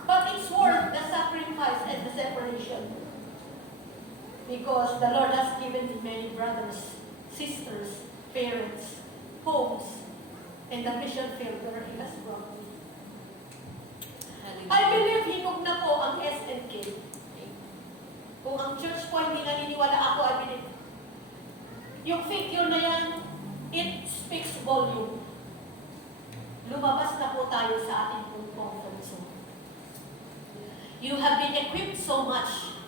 But it's worth the sacrifice and the separation. Because the Lord has given me many brothers, sisters, parents, homes, in the mission field where He has brought me. I believe hinug na po ang SNK. Kung ang church po hindi naniniwala ako, I believe. Yung figure na yan, it speaks volume. Lumabas na po tayo sa ating pong conference room. You have been equipped so much.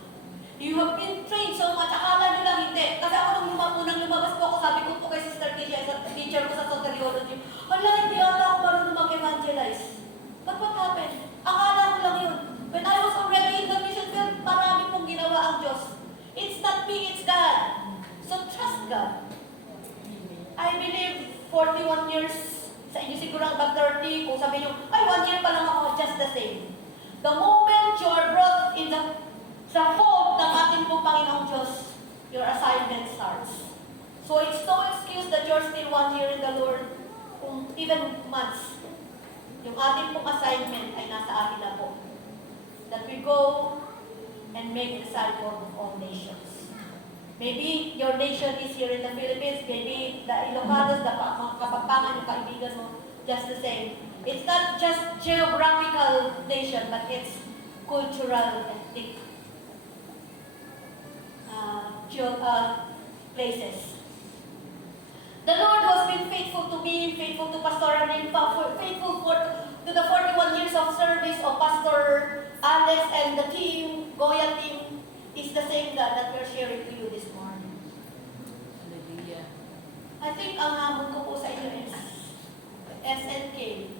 You have been trained so much. Akala nyo lang hindi. Kasi ako nung lumabas po ako, sabi ko po kay Sister Keisha, sa teacher ko sa soteriology, wala, hindi ata ako marunong mag-evangelize. But what happened? Akala ko lang yun. When I was already in the mission field, marami pong ginawa ang Diyos. It's not me, it's God. So trust God. I believe 41 years, sa inyo siguro hanggang 30, kung sabihin nyo, ay 1 year pa lang ako, just the same. The moment you are brought in sa fold ng ating pong Panginoong Diyos, your assignment starts. So it's no excuse that you're still 1 year in the Lord, kung even months. Yung ating pong assignment ay nasa atin na po. That we go and make disciples of all nations. Maybe your nation is here in the Philippines, maybe the Ilocanos, the Kapampangan, yung kaibigan mo, just the same. It's not just geographical nation, but it's cultural, ethnic places. The Lord has been faithful to me, faithful to Pastor Arnel, faithful to the 41 years of service of Pastor Alex and the team, Goya team, is the same God that we're sharing to you this morning. Hallelujah. I think ang hamon ko po sa inyo is SNK.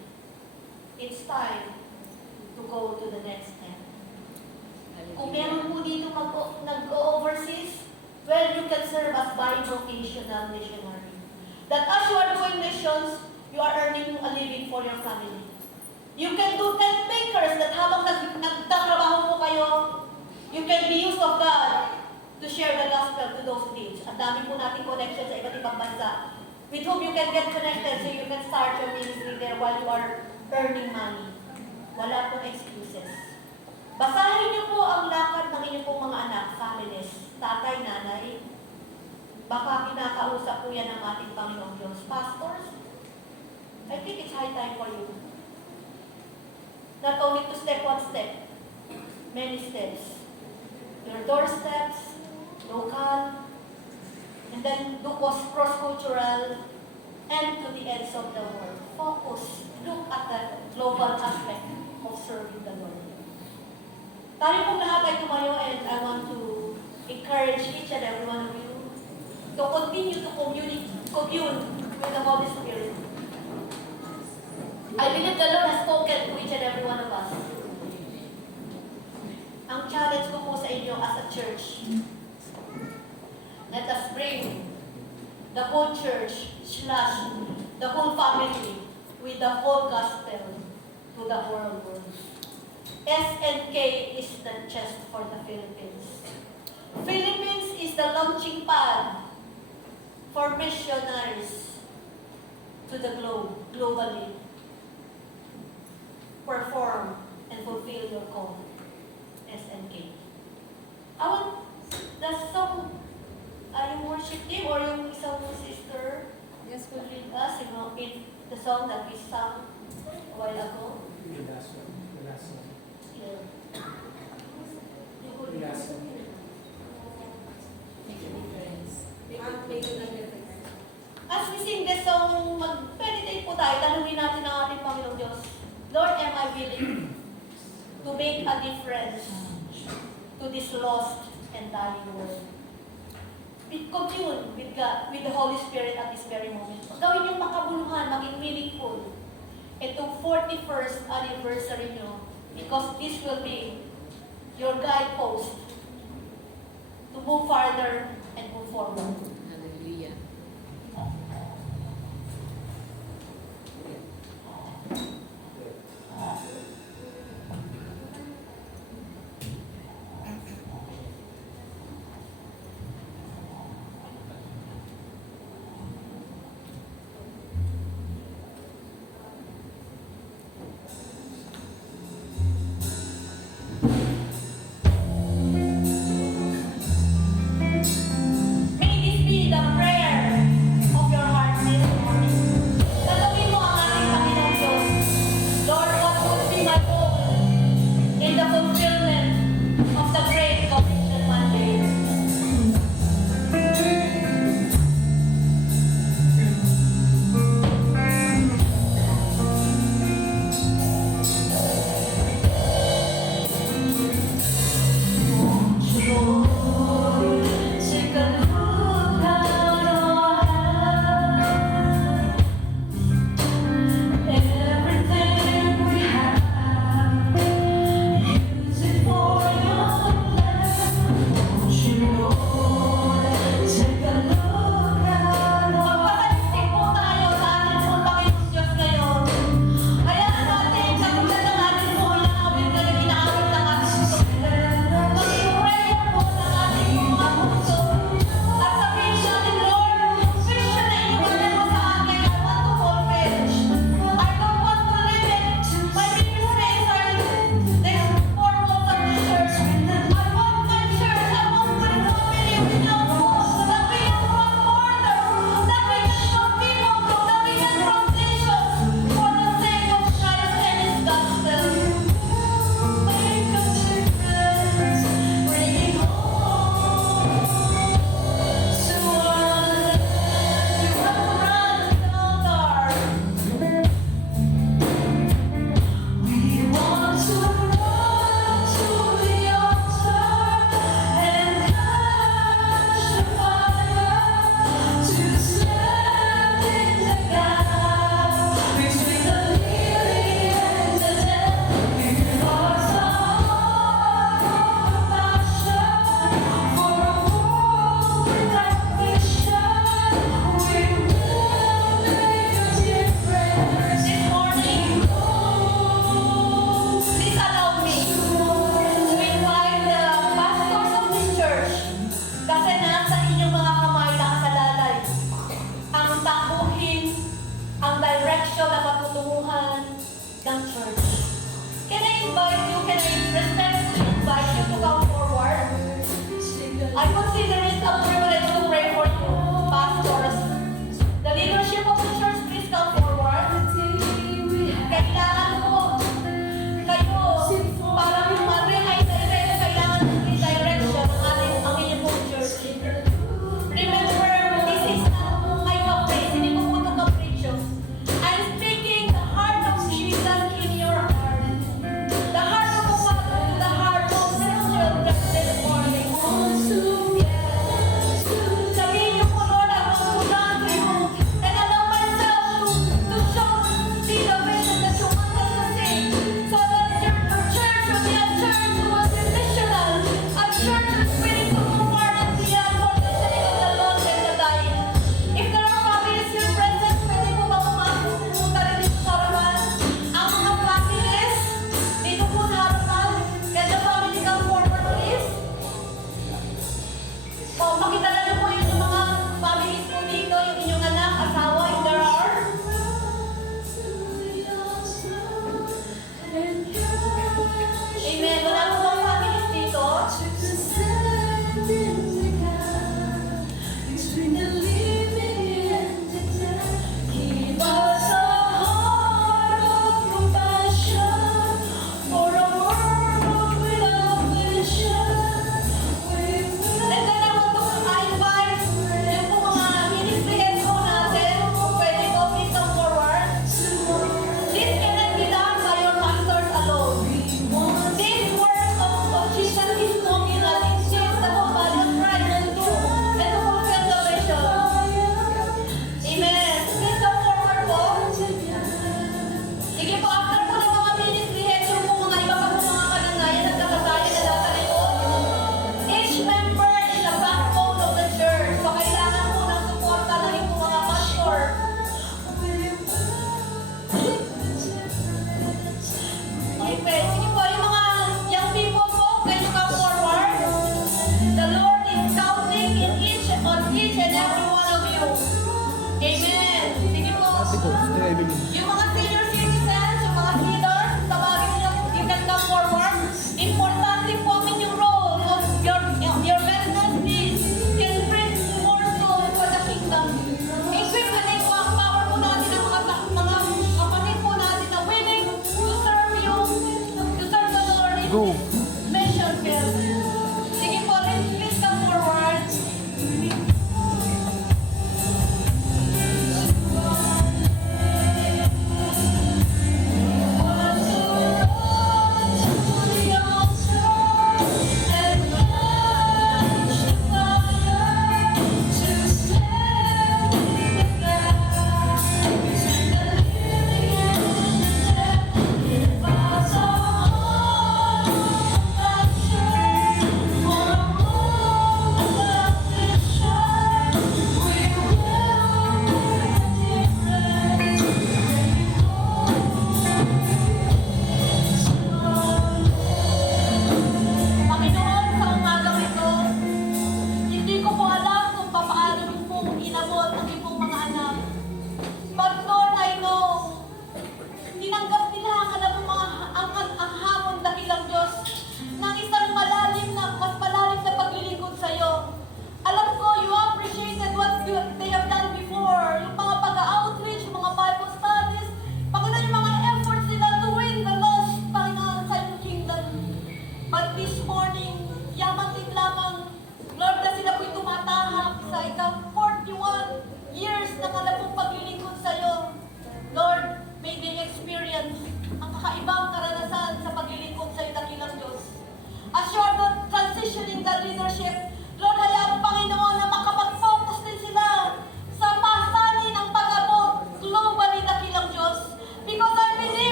It's time to go to the next step. Kung meron po dito nag-overseas, well, you can serve as bi-vocational missionary. That as you are doing missions, you are earning a living for your family. You can do tent makers that habang nagtatrabaho po kayo, you can be used of God to share the gospel to those needs. Ang dami po natin connection sa iba't ibang bansa with whom you can get connected so you can start your ministry there while you are earning money. Wala pong excuses. Basahin niyo po ang lakad ng inyong pong mga anak, families, tatay, nanay. Baka kinakausap po yan ng ating Panginoong Diyos. Pastors, I think it's high time for you. Not only to step one step, many steps. Your doorsteps, local, and then look cross-cultural, and to the ends of the world. Focus. Look at the global aspect of serving the Lord. Tayo pong lahat ay tumayo, and I want to encourage each and every one of you to continue to commune with the Holy Spirit. I believe the Lord has spoken to each and every one of us. Ang challenge ko po sa inyo as a church, let us bring the whole church / the whole family with the whole gospel to the whole world. SNK is not just for the Philippines. Philippines is the launching pad for missionaries to the globe, globally. Perform and fulfill your call. SNK. I want the song, yung worship team or yung isang sister Yes, will lead us in the song that we sang a while ago. The last one. Yeah. The last one. Make a difference. As we sing this song, mag-meditate po tayo, tanungin natin ang ating Panginoong Diyos, Lord, am I willing to make a difference to this lost and dying world? commune with God, with the Holy Spirit at this very moment. Gawin yung makabuluhan, maging meaningful. Itong 41st anniversary nyo, because this will be your guidepost to move farther and move forward. Hallelujah. May this be the prayer of your heart this morning. Tanungin mo ang ating Panginoong Diyos, Lord, what would be my goal in the fulfillment of the Great Commission one day? Lord, take a look at our heart. Everything we have, use it for your plan. Won't you, Lord, take a look at our heart. Magpapalistik po tayo sa ating pong Panginoon Diyos ngayon. Ayan natin, sa tulad ng ating pong awit na ginaawit ng ating puso. Mag-pray po ng ating mga puso. At sabihin natin, Lord, vision na iniwan mo sa akin, I want to fulfill. I don't want to limit my ministry inside the four walls of the church. I want my church, I want my family without walls, that we can run further, that we can show people, that we can transition for the sake of Christ and His gospel. Make a difference, bring it home to our land. We want to run the altar. We want to run to the altar and catch the fire to stand in the gap between the living and the dead. Give us a heart of compassion for a world without vision. We will make a difference. This morning, please allow me to invite the pastors of this church, kasi nasa inyong mga kamay nakasalalay ang takbuhin, ang direction na patutunguhan ng church. Can I invite you, can I respectfully invite you to come forward? I consider it a privilege to pray for you, pastors. The leadership of the church, please come forward. Kailangan mo kayo para ma-redirect, kailangan ng redirection ang inyong pong church. Remember, this is not my caprice, hindi ko po ito capricious. I'm speaking the heart of Jesus in your heart. The heart of the Father to the heart of His children this morning. Yes. Ito, si Evelyn. Yung mga senior